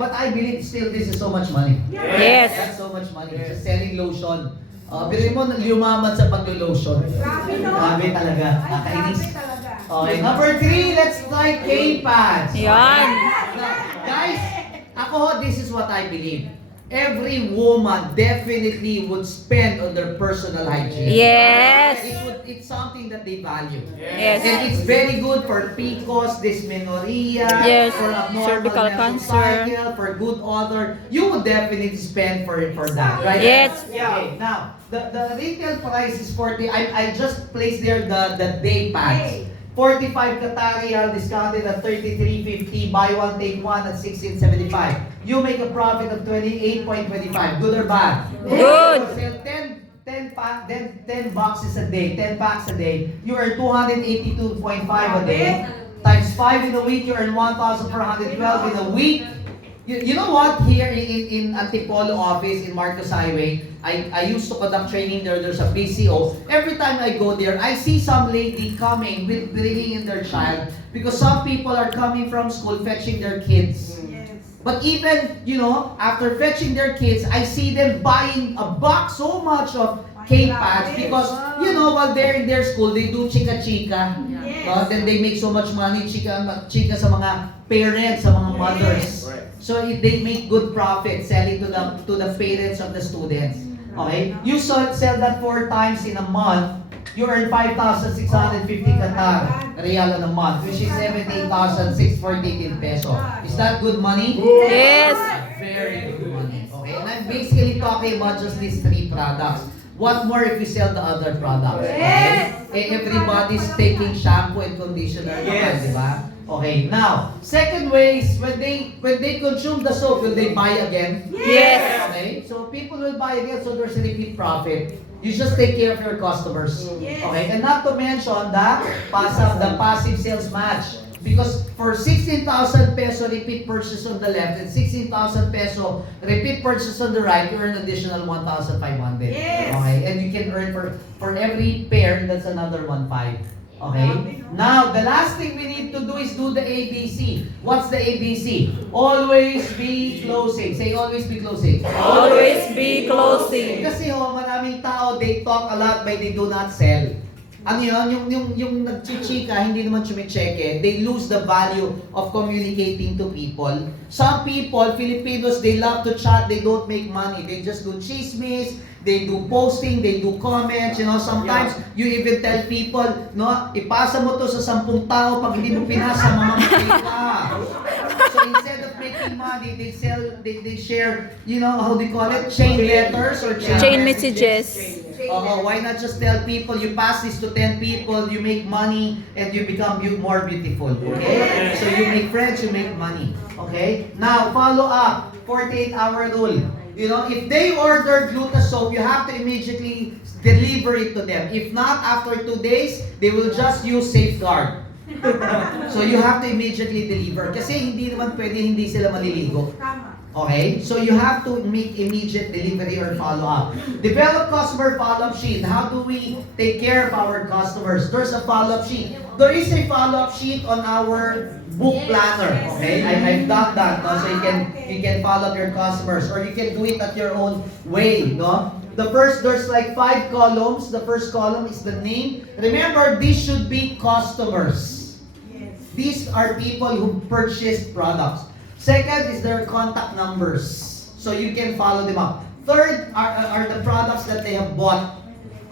But I believe still this is so much money. Yes. That's so much money. Just selling lotion. Bilhin mo, yumaman sa paglo-lotion. Grabe talaga. Nakainis. Okay, number 3, let's try K-pads. Yan. Guys, ako, this is what I believe. Every woman definitely would spend on their personal hygiene. Yes. It's something that they value. Yes. And it's very good for PCOS, dysmenorrhea, Yes. for abnormal Cervical menstrual cancer. cycle, for good odor. You would definitely spend for that, right? Yes. Okay, now, the retail price is 40. I just placed there the day pads. 45 Qatarian discounted at 33.50. Buy one, take one at 16.75. You make a profit of 28.25. Good or bad? Good. Sell 10 boxes a day, 10 packs a day. You earn 282.5 a day. Times 5 in a week, you earn 1,412 in a week. You know what? Here in Antipolo office in Marcos Highway, I used to conduct training there. There's a PCO. Every time I go there, I see some lady coming with bringing in their child because some people are coming from school fetching their kids. But even, you know, after fetching their kids, I see them buying a box so much of K-pads because, you know, while they're in their school, they do chika-chika. Then they make so much money, chika sa mga parents, sa mga mothers. So they make good profit selling to the parents of the students. Okay? You sell that 4 times in a month, you earn 5,650 Qatar real in a month, which is 78,648 in peso. Is that good money? Yes. Very good money. Okay? And I'm basically talking about just these 3 products. What more if you sell the other products? Yes. Okay? Everybody's taking shampoo and conditioner naman, Yes. di ba? Okay, now, second way is when they consume the soap, will they buy again? Yes. Okay, so people will buy again, so there's a repeat profit. You just take care of your customers. Yes. Okay, and not to mention the passive sales match. Because for 16,000 peso repeat purchase on the left and 16,000 peso repeat purchase on the right, you earn additional 1,500. Yes. Okay, and you can earn for every pair, that's another 1,500. Okay? Now, the last thing we need to do is do the ABC. What's the ABC? Always be closing. Say, always be closing. Always be closing. Kasi maraming tao, they talk a lot but they do not sell. Ano yun? Yung nagchichika, hindi naman chumicheke, they lose the value of communicating to people. Some people, Filipinos, they love to chat, they don't make money. They just do chismis, they do posting, they do comments, sometimes you even tell people, ipasa mo to sa 10 tao, pag hindi mo pinasa, mamamatay ka. So instead of making money, they share, how do you call it? Chain letters or Chain messages. Why not just tell people, you pass this to 10 people, you make money, and you become more beautiful, okay? So you make friends, you make money, okay? Now, follow up, 48-hour rule. If they order Gluta soap, you have to immediately deliver it to them. If not, after 2 days, they will just use safeguard. So you have to immediately deliver. Kasi hindi naman pwede hindi sila maliligo. Okay? So you have to make immediate delivery or follow-up. Develop customer follow-up sheet. How do we take care of our customers? There's a follow-up sheet. There is a follow-up sheet on our book planner. Okay? I've done that. No? So you can follow up your customers or you can do it at your own way. No? There's like 5 columns. The first column is the name. Remember, these should be customers. These are people who purchased products. Second is their contact numbers. So you can follow them up. Third are the products that they have bought.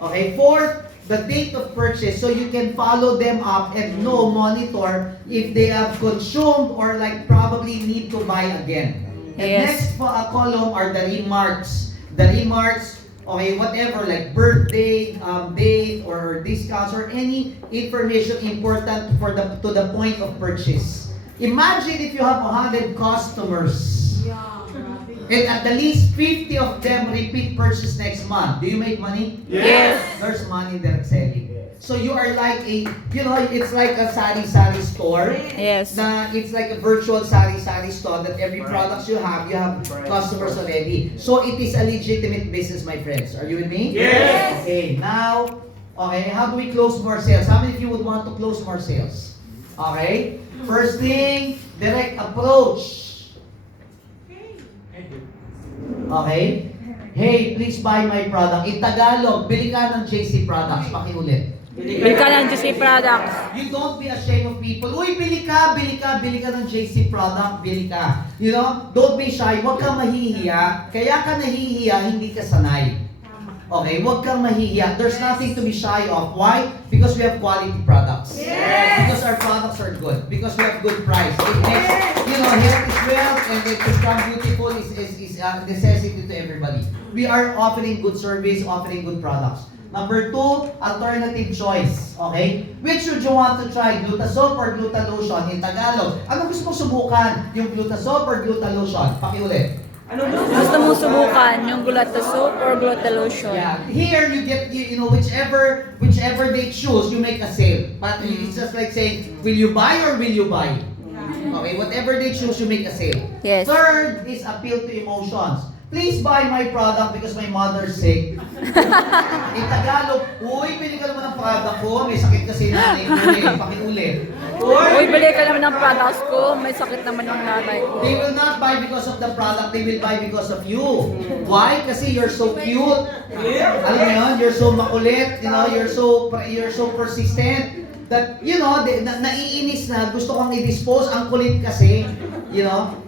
Okay. Fourth, the date of purchase. So you can follow them up and monitor if they have consumed or probably need to buy again. And next column are the remarks. The remarks, okay, whatever, like birthday, date, or discounts, or any information important to the point of purchase. Imagine if you have 100 customers and at the least 50 of them repeat purchase next month. Do you make money? Yes. There's money in direct selling. So you are like it's like a sari store. Yes. It's like a virtual sari store that every products you have customers already. So it is a legitimate business, my friends. Are you with me? Yes. Okay, now, how do we close more sales? How many of you would want to close more sales? Okay? First thing, direct approach. Okay? Hey, please buy my product. In Tagalog, bili ka ng JC products. Pakiulit. Bili ka ng JC products. You don't be ashamed of people. Uy, bili ka ng JC product, bili ka. Don't be shy. Huwag kang mahihiya. Kaya ka nahihiya, hindi ka sanay. Okay, huwag kang mahihiya. There's nothing to be shy of. Why? Because we have quality products. Yes. Because our products are good. Because we have good price. It makes, health is wealth and it become beautiful is a necessity to everybody. We are offering good service, offering good products. Number 2, alternative choice. Okay? Which should you want to try? Gluta soap or Gluta lotion? In Tagalog, ano gusto mong subukan? Yung Gluta soap or Gluta lotion? Pakiulit. Gusto mo subukan yung Gluta soap or Gluta lotion? Yeah. Here you get whichever they choose, you make a sale. But it's just like saying, will you buy or will you buy? Okay, whatever they choose, you make a sale. Yes. Third is appeal to emotions. Please buy my product because my mother's sick. In Tagalog, uy, pili ka naman ng product ko, may sakit kasi nanay ko pakiulit. Uy, bili ka naman ng products ko, may sakit naman ng nanay ko. They will not buy because of the product, they will buy because of you. Why? Kasi you're so cute. Alam mo yun, you're so makulit, you're so persistent. That, naiinis na, gusto kang i-dispose, ang kulit kasi.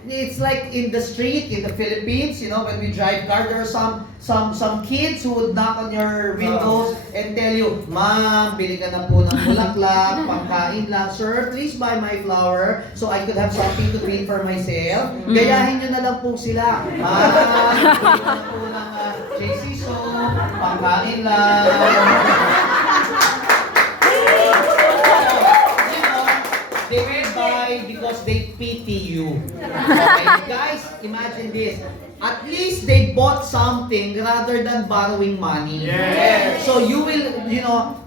It's like in the street, in the Philippines, when we drive car, there are some kids who would knock on your windows and tell you, Ma'am, bili ka na po ng bulaklak, pangkain lang. Sir, please buy my flower so I could have something to clean for myself. Gayahin nyo na lang po sila. Ma'am, bili ka na po ng JC soap, pangkain lang. They will buy they pity you. Okay? Guys, imagine this. At least they bought something rather than borrowing money. Yes. So you will,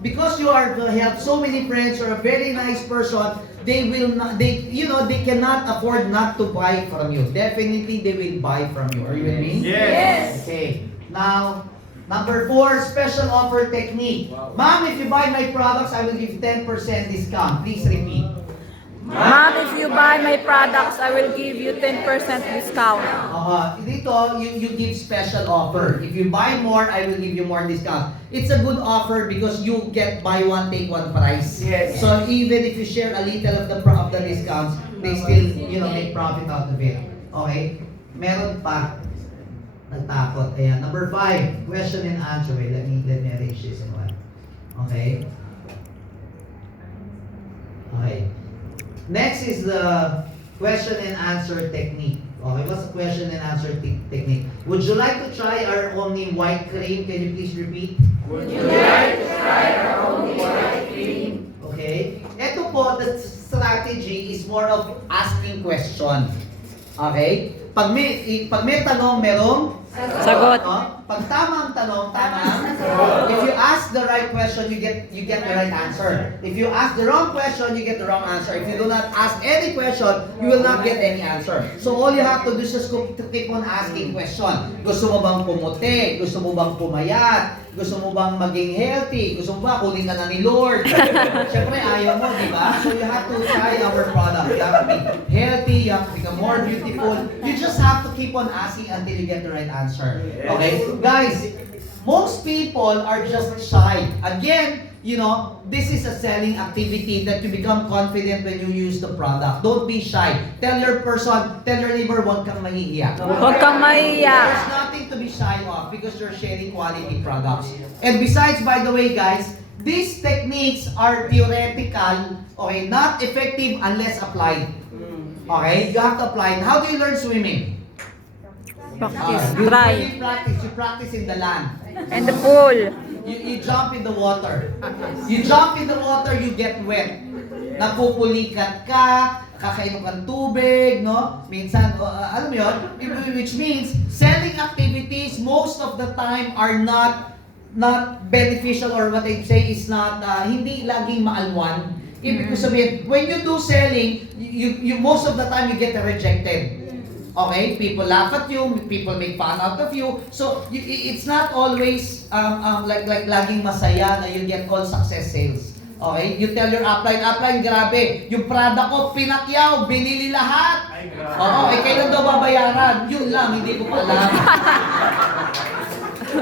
because you have so many friends or a very nice person, they will not, they cannot afford not to buy from you. Definitely they will buy from you. Are you with me? Yes. Okay. Now, number 4, special offer technique. Ma'am, if you buy my products, I will give 10% discount. Please repeat. Ma'am, if you buy my products, I will give you 10% discount. Dito, you give special offer. If you buy more, I will give you more discount. It's a good offer because you get buy one, take one price. Yes. So even if you share a little of the discounts, they still, make profit out of it. Okay? Meron pa. Nagtakot. Ayan. Number 5, question and answer. Wait, let me arrange this in one. Okay? Okay. Next is the question and answer technique. Okay, what's the question and answer technique? Would you like to try our Omni White Cream? Can you please repeat? Would you like to try our Omni White Cream? Okay. Ito po, the strategy is more of asking question. Okay? Pag may tanong, merong Sagot. Pag tama ang tanong, tama. If you ask the right question, you get the right answer. If you ask the wrong question, you get the wrong answer. If you do not ask any question, you will not get any answer. So all you have to do is just keep on asking question. Gusto mo bang pumuti? Gusto mo bang pumayat? Gusto mo bang maging healthy? Gusto mo ba kunin ka na ni Lord? Siyempre ayaw mo, di ba? So you have to try our product. You have to be healthy, you have to become more beautiful. You just have to keep on asking until you get the right answer. Okay? Guys, most people are just shy. Again, this is a selling activity that you become confident when you use the product. Don't be shy. Tell your neighbor, huwag kang mahihiya. Huwag kang mahiya. There's nothing to be shy of because you're sharing quality products. And besides, by the way, guys, these techniques are theoretical, okay, not effective unless applied. Okay? You have to apply it. How do you learn swimming? Practice. You Try. You practice in the land. And the pool. You jump in the water. You jump in the water, you get wet. Napupulikat ka, kakainom kang tubig, no? Minsan, alam mo yun? Which means, selling activities most of the time are not beneficial, or what I say is not, hindi laging maalwan. Ibig ko sabihin, when you do selling, you most of the time you get rejected. Okay? People laugh at you, people make fun out of you. So, it's not always like laging masaya na you get all success sales. Okay? You tell your upline, grabe, yung product ko, pinakyaw, binili lahat. Oo, kailan daw babayaran? Yun lang, hindi ko pa alam.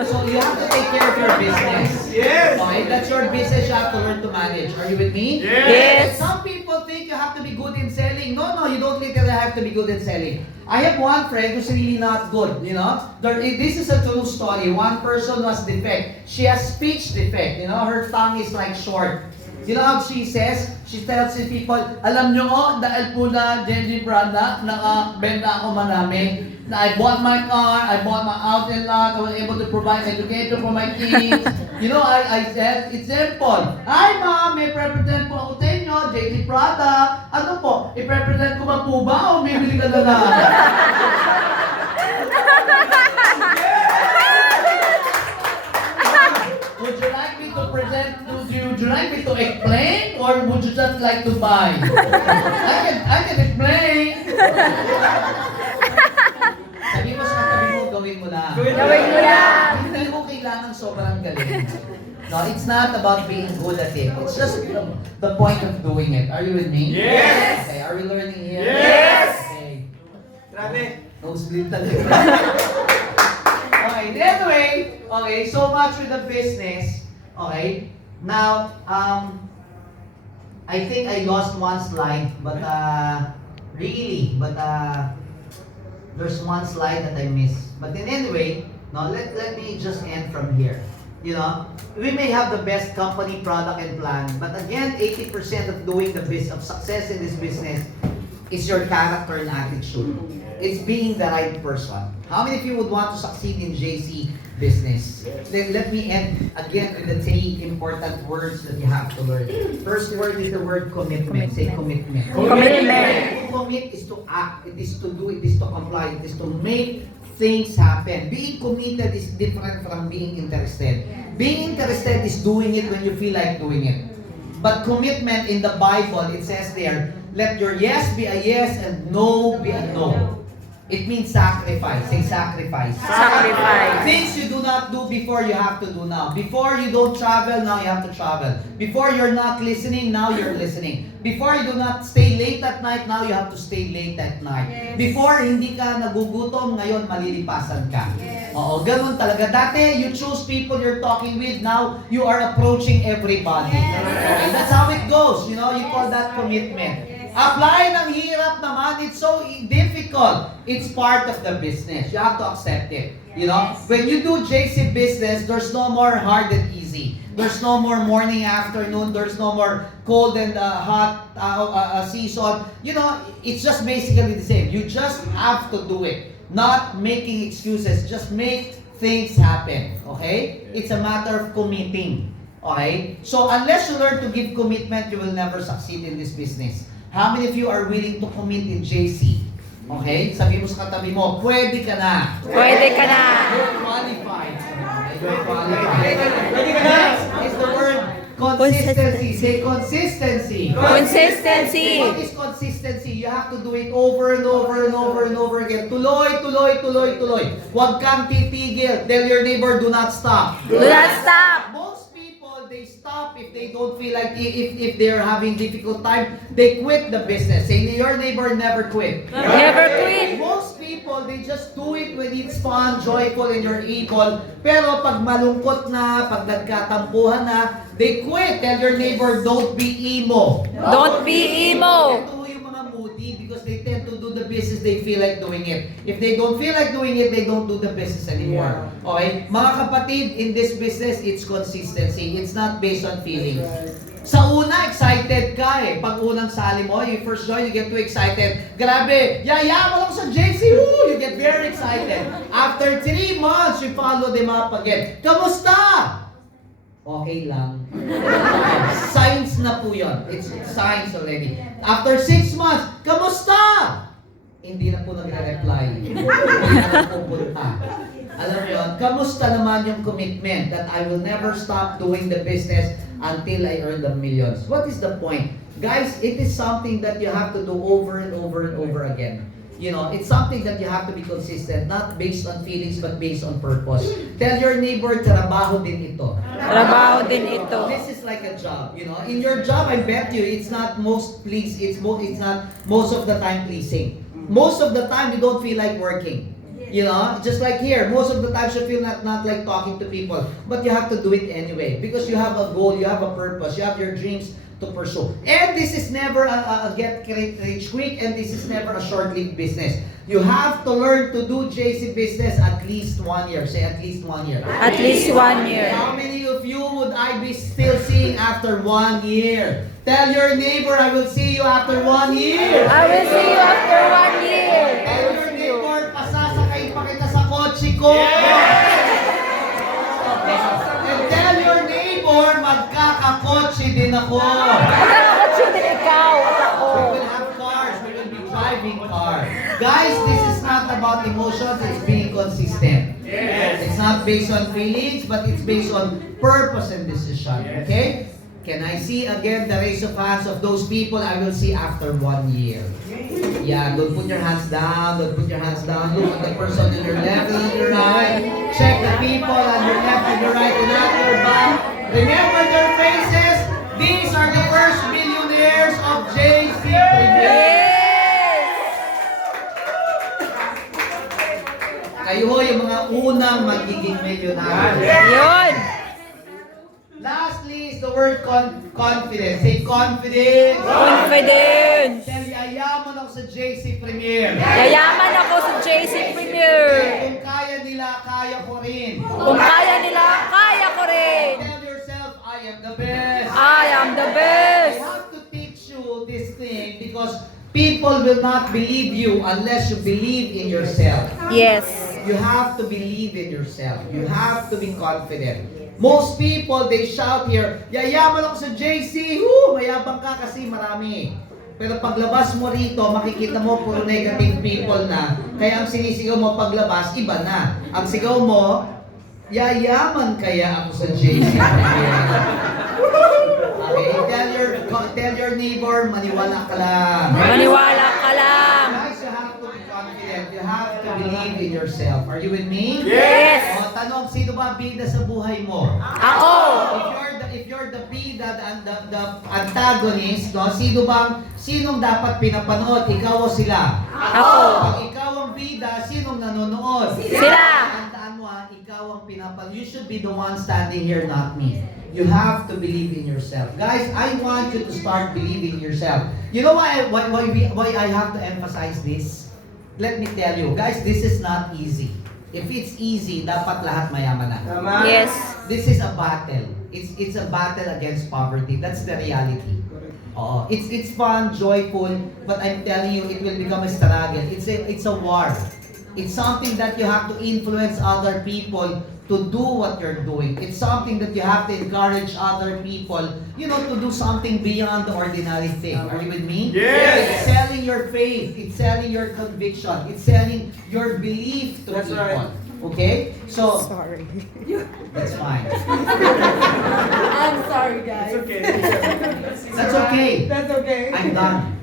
So, you have to take care of your business. Yes. Okay? That's your business, you have to learn to manage. Are you with me? Yes. Some people think you have to be good in selling. No, you don't literally have to be good in selling. I have one friend who's really not good, This is a true story. One person was defect. She has speech defect, her tongue is like short. You know how she says? She tells the people, alam nyo dahil po na Benjie product, nakabenta ako marami. I bought my car, I bought my house and lot, I was able to provide education for my kids. I said, it's simple. Hi ma'am, may represent po ako sa inyo, Benjie product. Ano po, i-represent ko ba po ba o bibili ka na lang? Would you like me to present? Would you like me to explain, or would you just like to buy? I can explain. Sabi mo sa katabi mo, gawin mo lang. Gawin mo lang. Hindi mo kailangan sobrang galing. No, it's not about being good at it. It's just the point of doing it. Are you with me? Yes. Okay, are we learning here? Yes. Okay. Grabe. No split talaga. Okay, anyway, okay, so much with the business. Okay, now, I think I lost one slide, but there's one slide that I missed. But in anyway, now let me just end from here. We may have the best company, product, and plan, but again, 80% of doing of success in this business is your character and attitude. It's being the right person. How many of you would want to succeed in JC business? Let me end again with the 3 important words that you have to learn. First word is the word commitment. Say commitment. Commitment. commit is to act, it is to do, it is to comply, it is to make things happen. Being committed is different from being interested. Being interested is doing it when you feel like doing it. But commitment in the Bible, it says there, let your yes be a yes and no be a no. It means sacrifice. Say sacrifice. Sacrifice. Things you do not do before, you have to do now. Before you don't travel, now you have to travel. Before you're not listening, now you're listening. Before you do not stay late at night, now you have to stay late at night. Before hindi ka nagugutom, ngayon malilipasan ka. Oo, ganun talaga. Dati, you choose people you're talking with. Now, you are approaching everybody. Okay, that's how it goes. You know, you call that commitment. Apply ng hirap naman. It's so difficult. It's part of the business. You have to accept it. You know, when you do JC business, there's no more hard and easy. There's no more morning, afternoon. There's no more cold and hot season. You know, it's just basically the same. You just have to do it. Not making excuses. Just make things happen. Okay? It's a matter of committing. Okay? So, unless you learn to give commitment, you will never succeed in this business. How many of you are willing to commit in JC? Okay? Sabi mo sa katabi mo, pwede ka na. Pwede ka na. You're qualified. You're qualified. Next is the word consistency. Say consistency. Consistency. What is consistency? You have to do it over and over and over and over again. Tuloy, tuloy, tuloy, tuloy. Huwag kang titigil. Tell your neighbor, do not stop. Do not stop. Most people, they stop if they don't feel like, if they're having difficult time, they quit the business. Say, your neighbor, never quit. Never quit. Most people, they just do it when it's fun, joyful, and you're able. Pero pag malungkot na, pag nagkatampuhan na, they quit. Tell your neighbor, don't be emo. Don't be emo. Ito yung mga moody because they tend to do the business they feel like doing it. If they don't feel like doing it, they don't do the business anymore. Okay? Mga kapatid, in this business, it's consistency. It's not based on feelings. Sa una, excited ka eh. Pag unang sali mo, you first join, you get too excited. Grabe, yayaman ako sa JC. Woo! You get very excited. After 3 months, you follow them up again. Kamusta? Okay lang. Science na po yun. It's science already. After 6 months, kamusta? Hindi na po nagre-reply. Hindi na pupunta. Alam mo yun, kamusta naman yung commitment that I will never stop doing the business until I earn the millions? What is the point? Guys, it is something that you have to do over and over and over again. You know, it's something that you have to be consistent, not based on feelings, but based on purpose. Tell your neighbor, trabaho din ito. Trabaho din ito. This is like a job, you know. In your job, I bet you, it's not most not most of the time pleasing. Most of the time, you don't feel like working. You know, just like here, most of the times you feel not like talking to people, but you have to do it anyway because you have a goal, you have a purpose, you have your dreams to pursue. And this is never a get rich quick, and this is never a short-lived business. You have to learn to do JC business at least 1 year. Say at least 1 year. At least 1 year. How many of you would I be still seeing after 1 year? Tell your neighbor, I will see you after 1 year. I will see you after 1 year. Tell your neighbor, pasasakay pa kita sa kotse ko. And tell your neighbor, magkakakotse din ako. Magkakakotse din ikaw at ako. We will have cars. We will be driving cars. Guys, this is not about emotions. It's being consistent. It's not based on feelings, but it's based on purpose and decision. Okay? Can I see again the raise of hands of those people I will see after 1 year? Yeah, don't put your hands down. Don't put your hands down. Look at the person on your left and on your right. Check the people on your left and your right and at your back. Remember their faces. These are the first millionaires of JC. Kayo ho yung mga unang magiging millionaires. Yun. Lastly is the word confidence. Say confidence. Confidence. Tell yayaman ako sa JC Premier. Yayaman ako sa JC Premier. Kung kaya nila, kaya ko rin. Kung kaya nila, kaya ko rin. Tell yourself, I am the best. I am the I best. have to teach you this thing because people will not believe you unless you believe in yourself. Yes. You have to believe in yourself. You have to be confident. Most people, they shout here, yayaman ako sa JC. Mayabang ka kasi marami. Pero paglabas mo rito, makikita mo puro negative people na. Kaya ang sinisigaw mo paglabas, iba na. Ang sigaw mo, yayaman kaya ako sa JC. Okay, tell your neighbor, maniwala ka lang. Maniwala ka lang. Guys, you have to be confident. You have to believe in yourself. Are you with me? Yes. O, tanong, sino ba bida sa buhay mo? Ako. If you're the bida and the antagonist, no, sinong dapat pinapanood? Ikaw o sila? Ako. Pag ikaw ang bida, sinong nanonood? Sila. Tandaan mo, ikaw ang pinapanood. You should be the one standing here, not me. You have to believe in yourself. Guys, I want you to start believing in yourself. You know why I have to emphasize this? Let me tell you, guys, this is not easy. If it's easy, dapat lahat mayaman na. Yes. This is a battle. It's a battle against poverty. That's the reality. It's fun, joyful, but I'm telling you, it will become a struggle. It's a war. It's something that you have to influence other people to do what you're doing. It's something that you have to encourage other people, to do something beyond the ordinary thing. Are you with me? Yes. It's selling your faith. It's selling your conviction. It's selling your belief to That's people. right. Okay? So, Sorry. that's fine. I'm sorry, guys. It's okay. That's okay. That's okay. I'm done.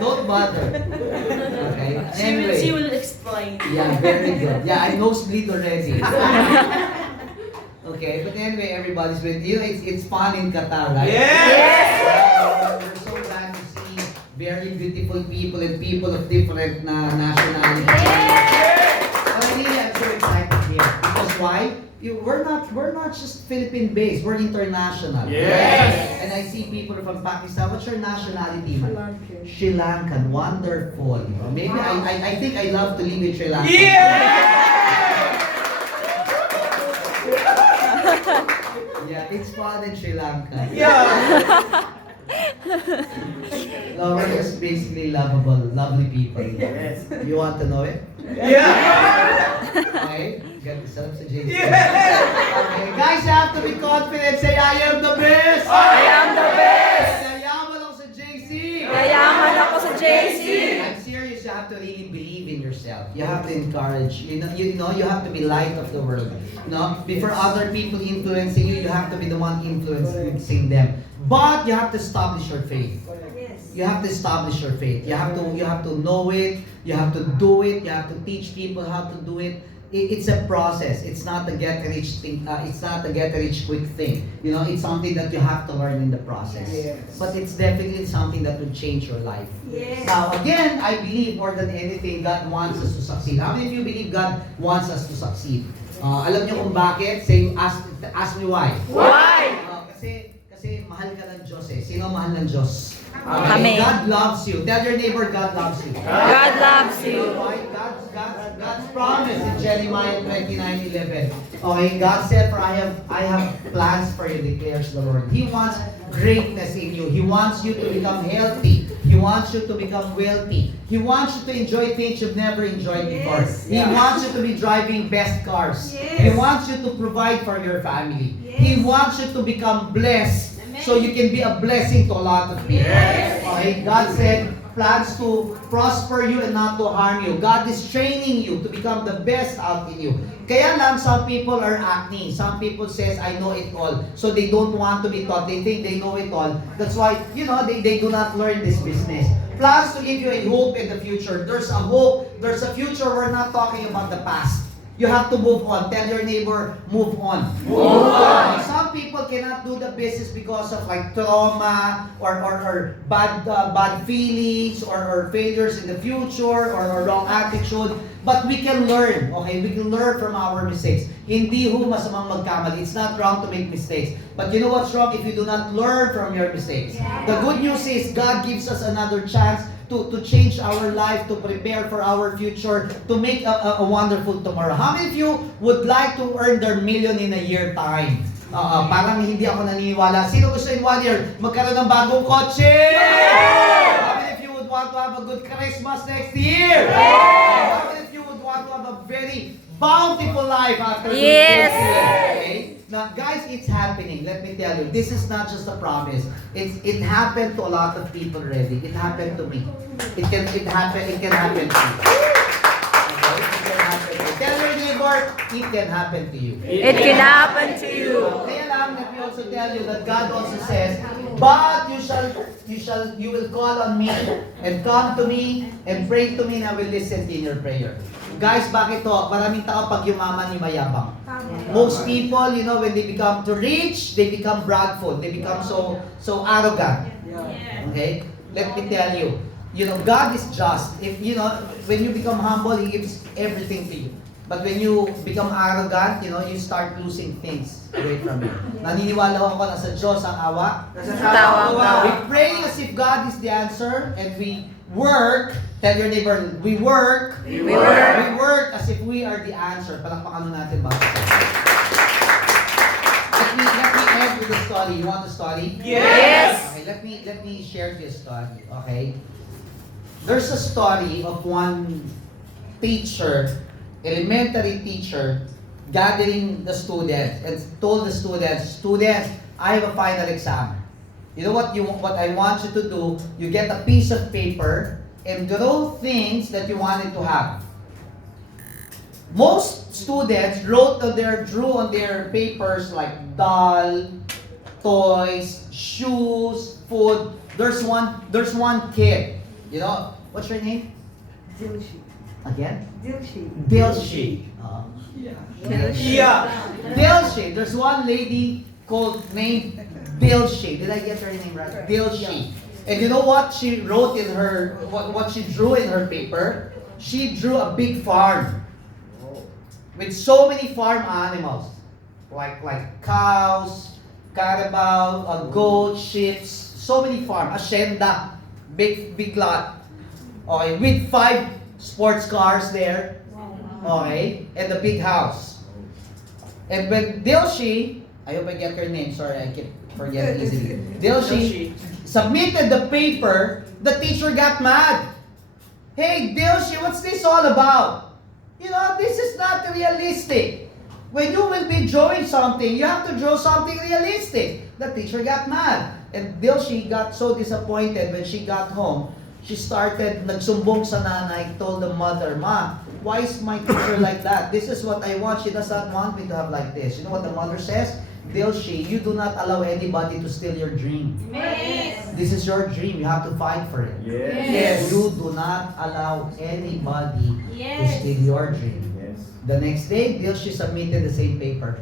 Don't bother. Okay? Anyway. She will explain. Yeah, very good. Yeah, I nosebleed already. Okay, but anyway, everybody's with you. It's fun in Qatar, right? We're so glad to see very beautiful people and people of different nationalities. Really, I'm so excited here. Because why? We're not just Philippine based. We're international. Yes. And I see people from Pakistan. What's your nationality, man? Lankan. Sri Lankan. Wonderful. Maybe I think I love to live in Sri Lanka. Yeah, it's fun in Sri Lanka. No, we're just basically lovable, lovely people. Yes. You want to know it? Okay? Get this up to JC. Okay, guys, you have to be confident. Say, I am the best! I am the best. Yayaman ako sa JC! Yayaman ako sa JC. I'm serious, you have to really believe in yourself. You have to encourage. You have to be light of the world. Before other people influencing you, you have to be the one influencing them. But you have to establish your faith. You have to establish your faith. You have to know it. You have to do it. You have to teach people how to do it. It's a process. It's not a get-rich thing. It's not a get-rich quick thing. It's something that you have to learn in the process. Yes. But it's definitely something that will change your life. Yes. Now, again, I believe more than anything, God wants us to succeed. How many of you believe God wants us to succeed? Alam niyo kung bakit? Ask me why. Why? Kasi mahal ka ng Diyos eh. Sino mahal ng Diyos? Kami. God loves you. Tell your neighbor, God loves you. God loves you. Why? God's promise in Jeremiah 29:11. Okay, God said, "For I have plans for you," declares the Lord. He wants greatness in you. He wants you to become healthy. He wants you to become wealthy. He wants you to enjoy things you've never enjoyed before. Yes. He wants you to be driving best cars. Yes. He wants you to provide for your family. Yes. He wants you to become blessed so you can be a blessing to a lot of people. Yes. Okay, God said, plans to prosper you and not to harm you. God is training you to become the best out in you. Kaya lang, some people are acne. Some people says, I know it all. So they don't want to be taught. They think they know it all. That's why, they do not learn this business. Plans to give you a hope in the future. There's a hope. There's a future. We're not talking about the past. You have to move on. Tell your neighbor, move on. Move on. Some people cannot do the business because of trauma or bad feelings or failures in the future or wrong attitude. But we can learn, okay? We can learn from our mistakes. Hindi masamang magkamali. It's not wrong to make mistakes. But you know what's wrong if you do not learn from your mistakes? The good news is God gives us another chance to change our life, to prepare for our future, to make a wonderful tomorrow. How many of you would like to earn their million in a year time? Parang hindi ako naniniwala. Sino gusto in 1 year magkaroon ng bagong kotse? How many of you would want to have a good Christmas next year? How many of you would want to have a very bountiful life after this? Yes. Okay? Now, guys, it's happening. Let me tell you, this is not just a promise. It happened to a lot of people already. It happened to me. It can happen to you. Okay? It can happen to you. Tell your neighbor, it can happen to you. It can happen to you. Kaya lang, let me also tell you that God also says, but you will call on me and come to me and pray to me and I will listen in your prayer. Guys, bakit to? Maraming tao pag yumaman yung mayabang. Most people, you know, when they become too rich, they become bragful. They become so arrogant. Okay? Let me tell you, you know, God is just. If you know, when you become humble, He gives everything to you. But when you become arrogant, you know, you start losing things away from you. Naniniwala ako na sa Diyos ang awa. We pray as if God is the answer, and we work. Tell your neighbor, we work. We work as if we are the answer. Palakpakan mo natin ba? Let me end with a story. You want a story? Yes. Okay, let me share this story. Okay. There's a story of one teacher, elementary teacher, gathering the students and told the students, I have a final exam. You know what I want you to do? You get a piece of paper and draw things that you wanted to have. Most students drew on their papers like doll, toys, shoes, food. There's one kid. You know, what's your name? Dilshi. Again? Dilshi. Dilshi. Yeah. Dilshi. There's one lady named Benjie. Did I get her name right? Benjie. And you know what she wrote in her, what she drew in her paper? She drew a big farm with so many farm animals, like cows, carabao, goats, sheep, so many farm, hacienda, big lot. Okay, with 5 sports cars there. Okay, and the big house. And when Dilshi, I hope I get her name, sorry, I keep forgetting easily. Dilshi submitted the paper, the teacher got mad. Hey, Dilshi, what's this all about? You know, this is not realistic. When you will be drawing something, you have to draw something realistic. The teacher got mad. And Dilshi got so disappointed when she got home. She started nagsumbong sa nanay, told the mother, Ma, why is my teacher like that? This is what I want. She does not want me to have like this. You know what the mother says? Dilshi, you do not allow anybody to steal your dream. Yes. This is your dream. You have to fight for it. Yes. You do not allow anybody to Yes. steal your dream. The next day, Dilshi submitted the same paper.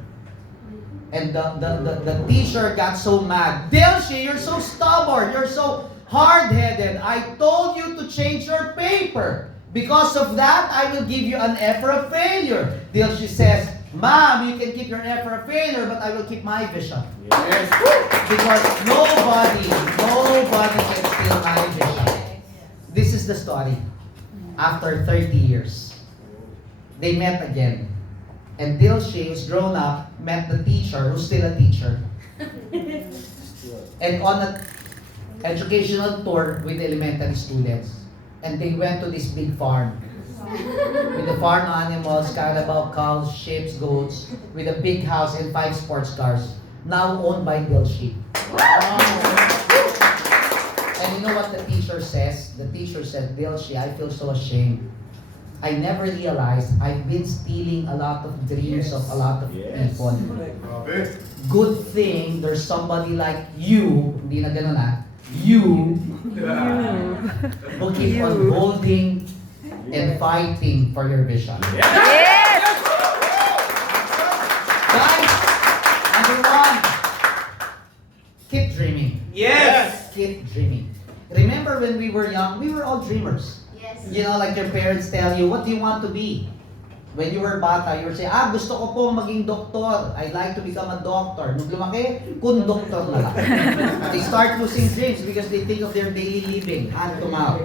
And the teacher got so mad. Dilshi, you're so stubborn. You're so hard-headed. I told you to change your paper. Because of that, I will give you an F for a failure. Dilshi says, Mom, you can keep your F for a failure, but I will keep my vision. Yes. Because nobody can steal my vision. This is the story. After 30 years, they met again. And Dilshi, who's grown up, met the teacher, who's still a teacher. And on an educational tour with elementary students. And they went to this big farm. With the farm animals, carabao, cows, sheep, goats, with a big house and 5 sports cars. Now owned by Dilshi. And you know what the teacher says? The teacher said, Dilshi, I feel so ashamed. I never realized I've been stealing a lot of dreams of a lot of people. Good thing there's somebody like you, hindi na ganun you, who keep on holding and fighting for your vision. Yes! Guys, number 1, keep dreaming. Yes. Keep dreaming. Remember when we were young, we were all dreamers. Yes. You know, like your parents tell you, what do you want to be? When you were bata, you were saying, gusto ko po maging doktor. I'd like to become a doctor. Nung lumaki, konduktor na lang. They start losing dreams because they think of their daily living, hand to mouth.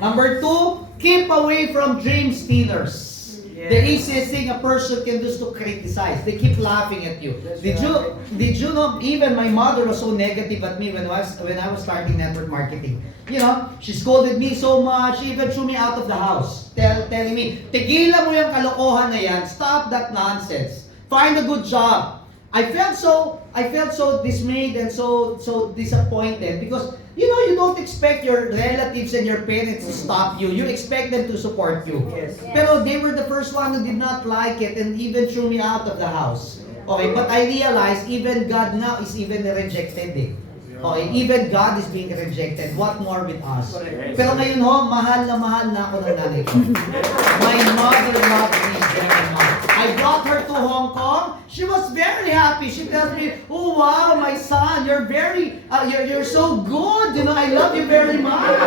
Number 2, keep away from dream stealers. The easiest thing a person can do is to criticize. They keep laughing at you. Did you know, even my mother was so negative at me when I was starting network marketing. You know, she scolded me so much, she even threw me out of the house, telling me, tigilan mo yung kalokohan na yan, stop that nonsense. Find a good job. I felt so dismayed and so disappointed because you know you don't expect your relatives and your parents to stop you. You expect them to support you. Yes. Pero they were the first one who did not like it and even threw me out of the house. Okay, but I realized even God now is even rejected eh. Okay, even God is being rejected. What more with us? Pero ngayon ho, mahal na ako ng nanay ko. My mother loved me very much. I brought her to Hong Kong. She was very happy. She tells me, "Oh wow, my son, you're you're so good. You know, I love you very much."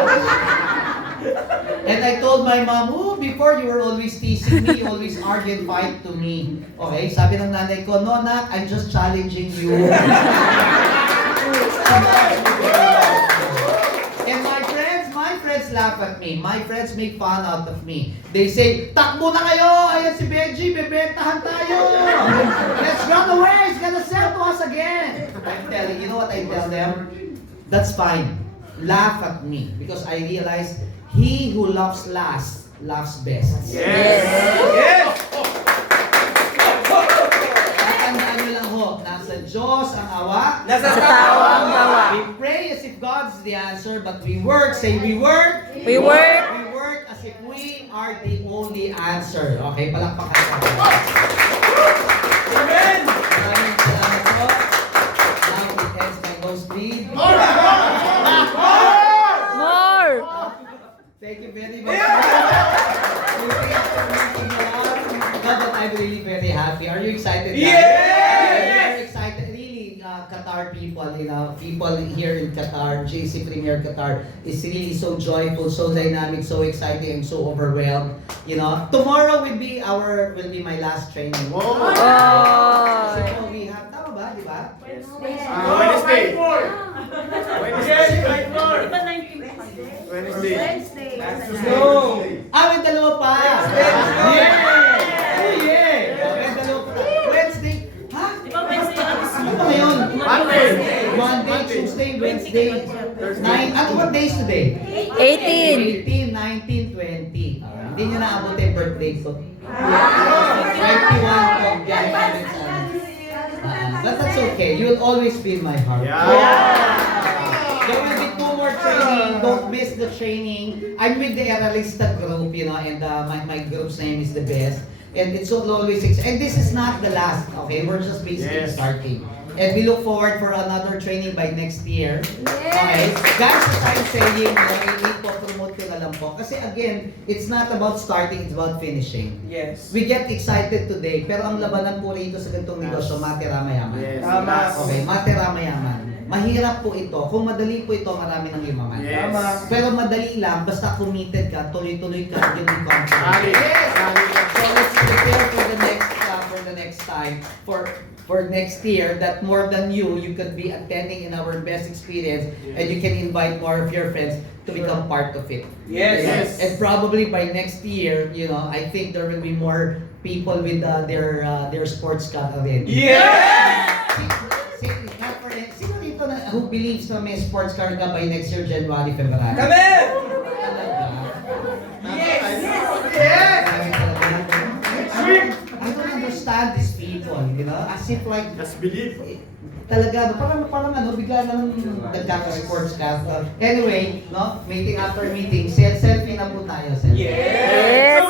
And I told my mom, "Oh, before you were always teasing me, you always argue and fight to me." Okay, sabi ng nanay ko, "No, Nak, I'm just challenging you." And my friends laugh at me. My friends make fun out of me. They say, "Takbo na kayo! Ayan si Benjie, bebentahan tayo! Let's run away! He's gonna sell to us again!" I'm telling you know what I tell them? That's fine. Laugh at me because I realize he who loves last loves best. Yes! Tandaan nyo lang ho, nasa Diyos ang awa, Nasa tao ang gawa. We pray as if God's the answer, but we work. Say, we work. We work. We work as if we are the only answer. Okay, palakpakan natin. Amen! Maraming salamat po. Now it ends my nosebleed. More. Thank you very much. But I'm really very happy. Are you excited, guys? Yes! I'm very excited. Really, Qatar people, you know, people here in Qatar, JC Premier Qatar is really so joyful, so dynamic, so exciting, and so overwhelmed. You know, tomorrow will be my last training. Oh. So we have, tama ba, di ba? Wednesday. Wednesday. No. May dalawa pa! Yeah! Oh yeah! May dalawa pa. Wednesday. Ha? Ano ba ngayon? Monday, Tuesday, Wednesday. 9. Ano what days today? 18. 18, 19, 20. Hindi nyo naabot yung birthday ko. 21 po. But that's okay. You'll always be in my heart. There will be 2 more training. Don't miss the training. I'm with the Eralista group, you know, and my group's name is the best. And it's always and this is not the last. Okay, we're just basically starting. And we look forward for another training by next year. Okay, guys, as I'm saying, need po promote ko na lang po. Kasi again, it's not about starting, it's about finishing. Yes. We get excited today, pero ang labanan po rito sa ganitong negosyo, matira mayaman. Yes. Okay, matira mayaman. Mahirap po ito. Kung madali po ito, marami ng yumaman. Yes. Pero madali lang, basta committed ka, tuloy-tuloy ka, yun yung confidence. Yes. So let's prepare for the next time, for next year, that more than you could be attending in our best experience, and you can invite more of your friends to become part of it. Yes. And probably by next year, you know, I think there will be more people with their sports car already. Yes! Sino dito na who believes na may sports car ka by next year, January, February? Kami! Talaga? Yes! I don't understand these people, you know, as if like, Just believe. talaga, parang bigla na nagkaka-sports ka. Anyway, no, meeting after meeting, selfie na po tayo. Selfie. Yes! Yes.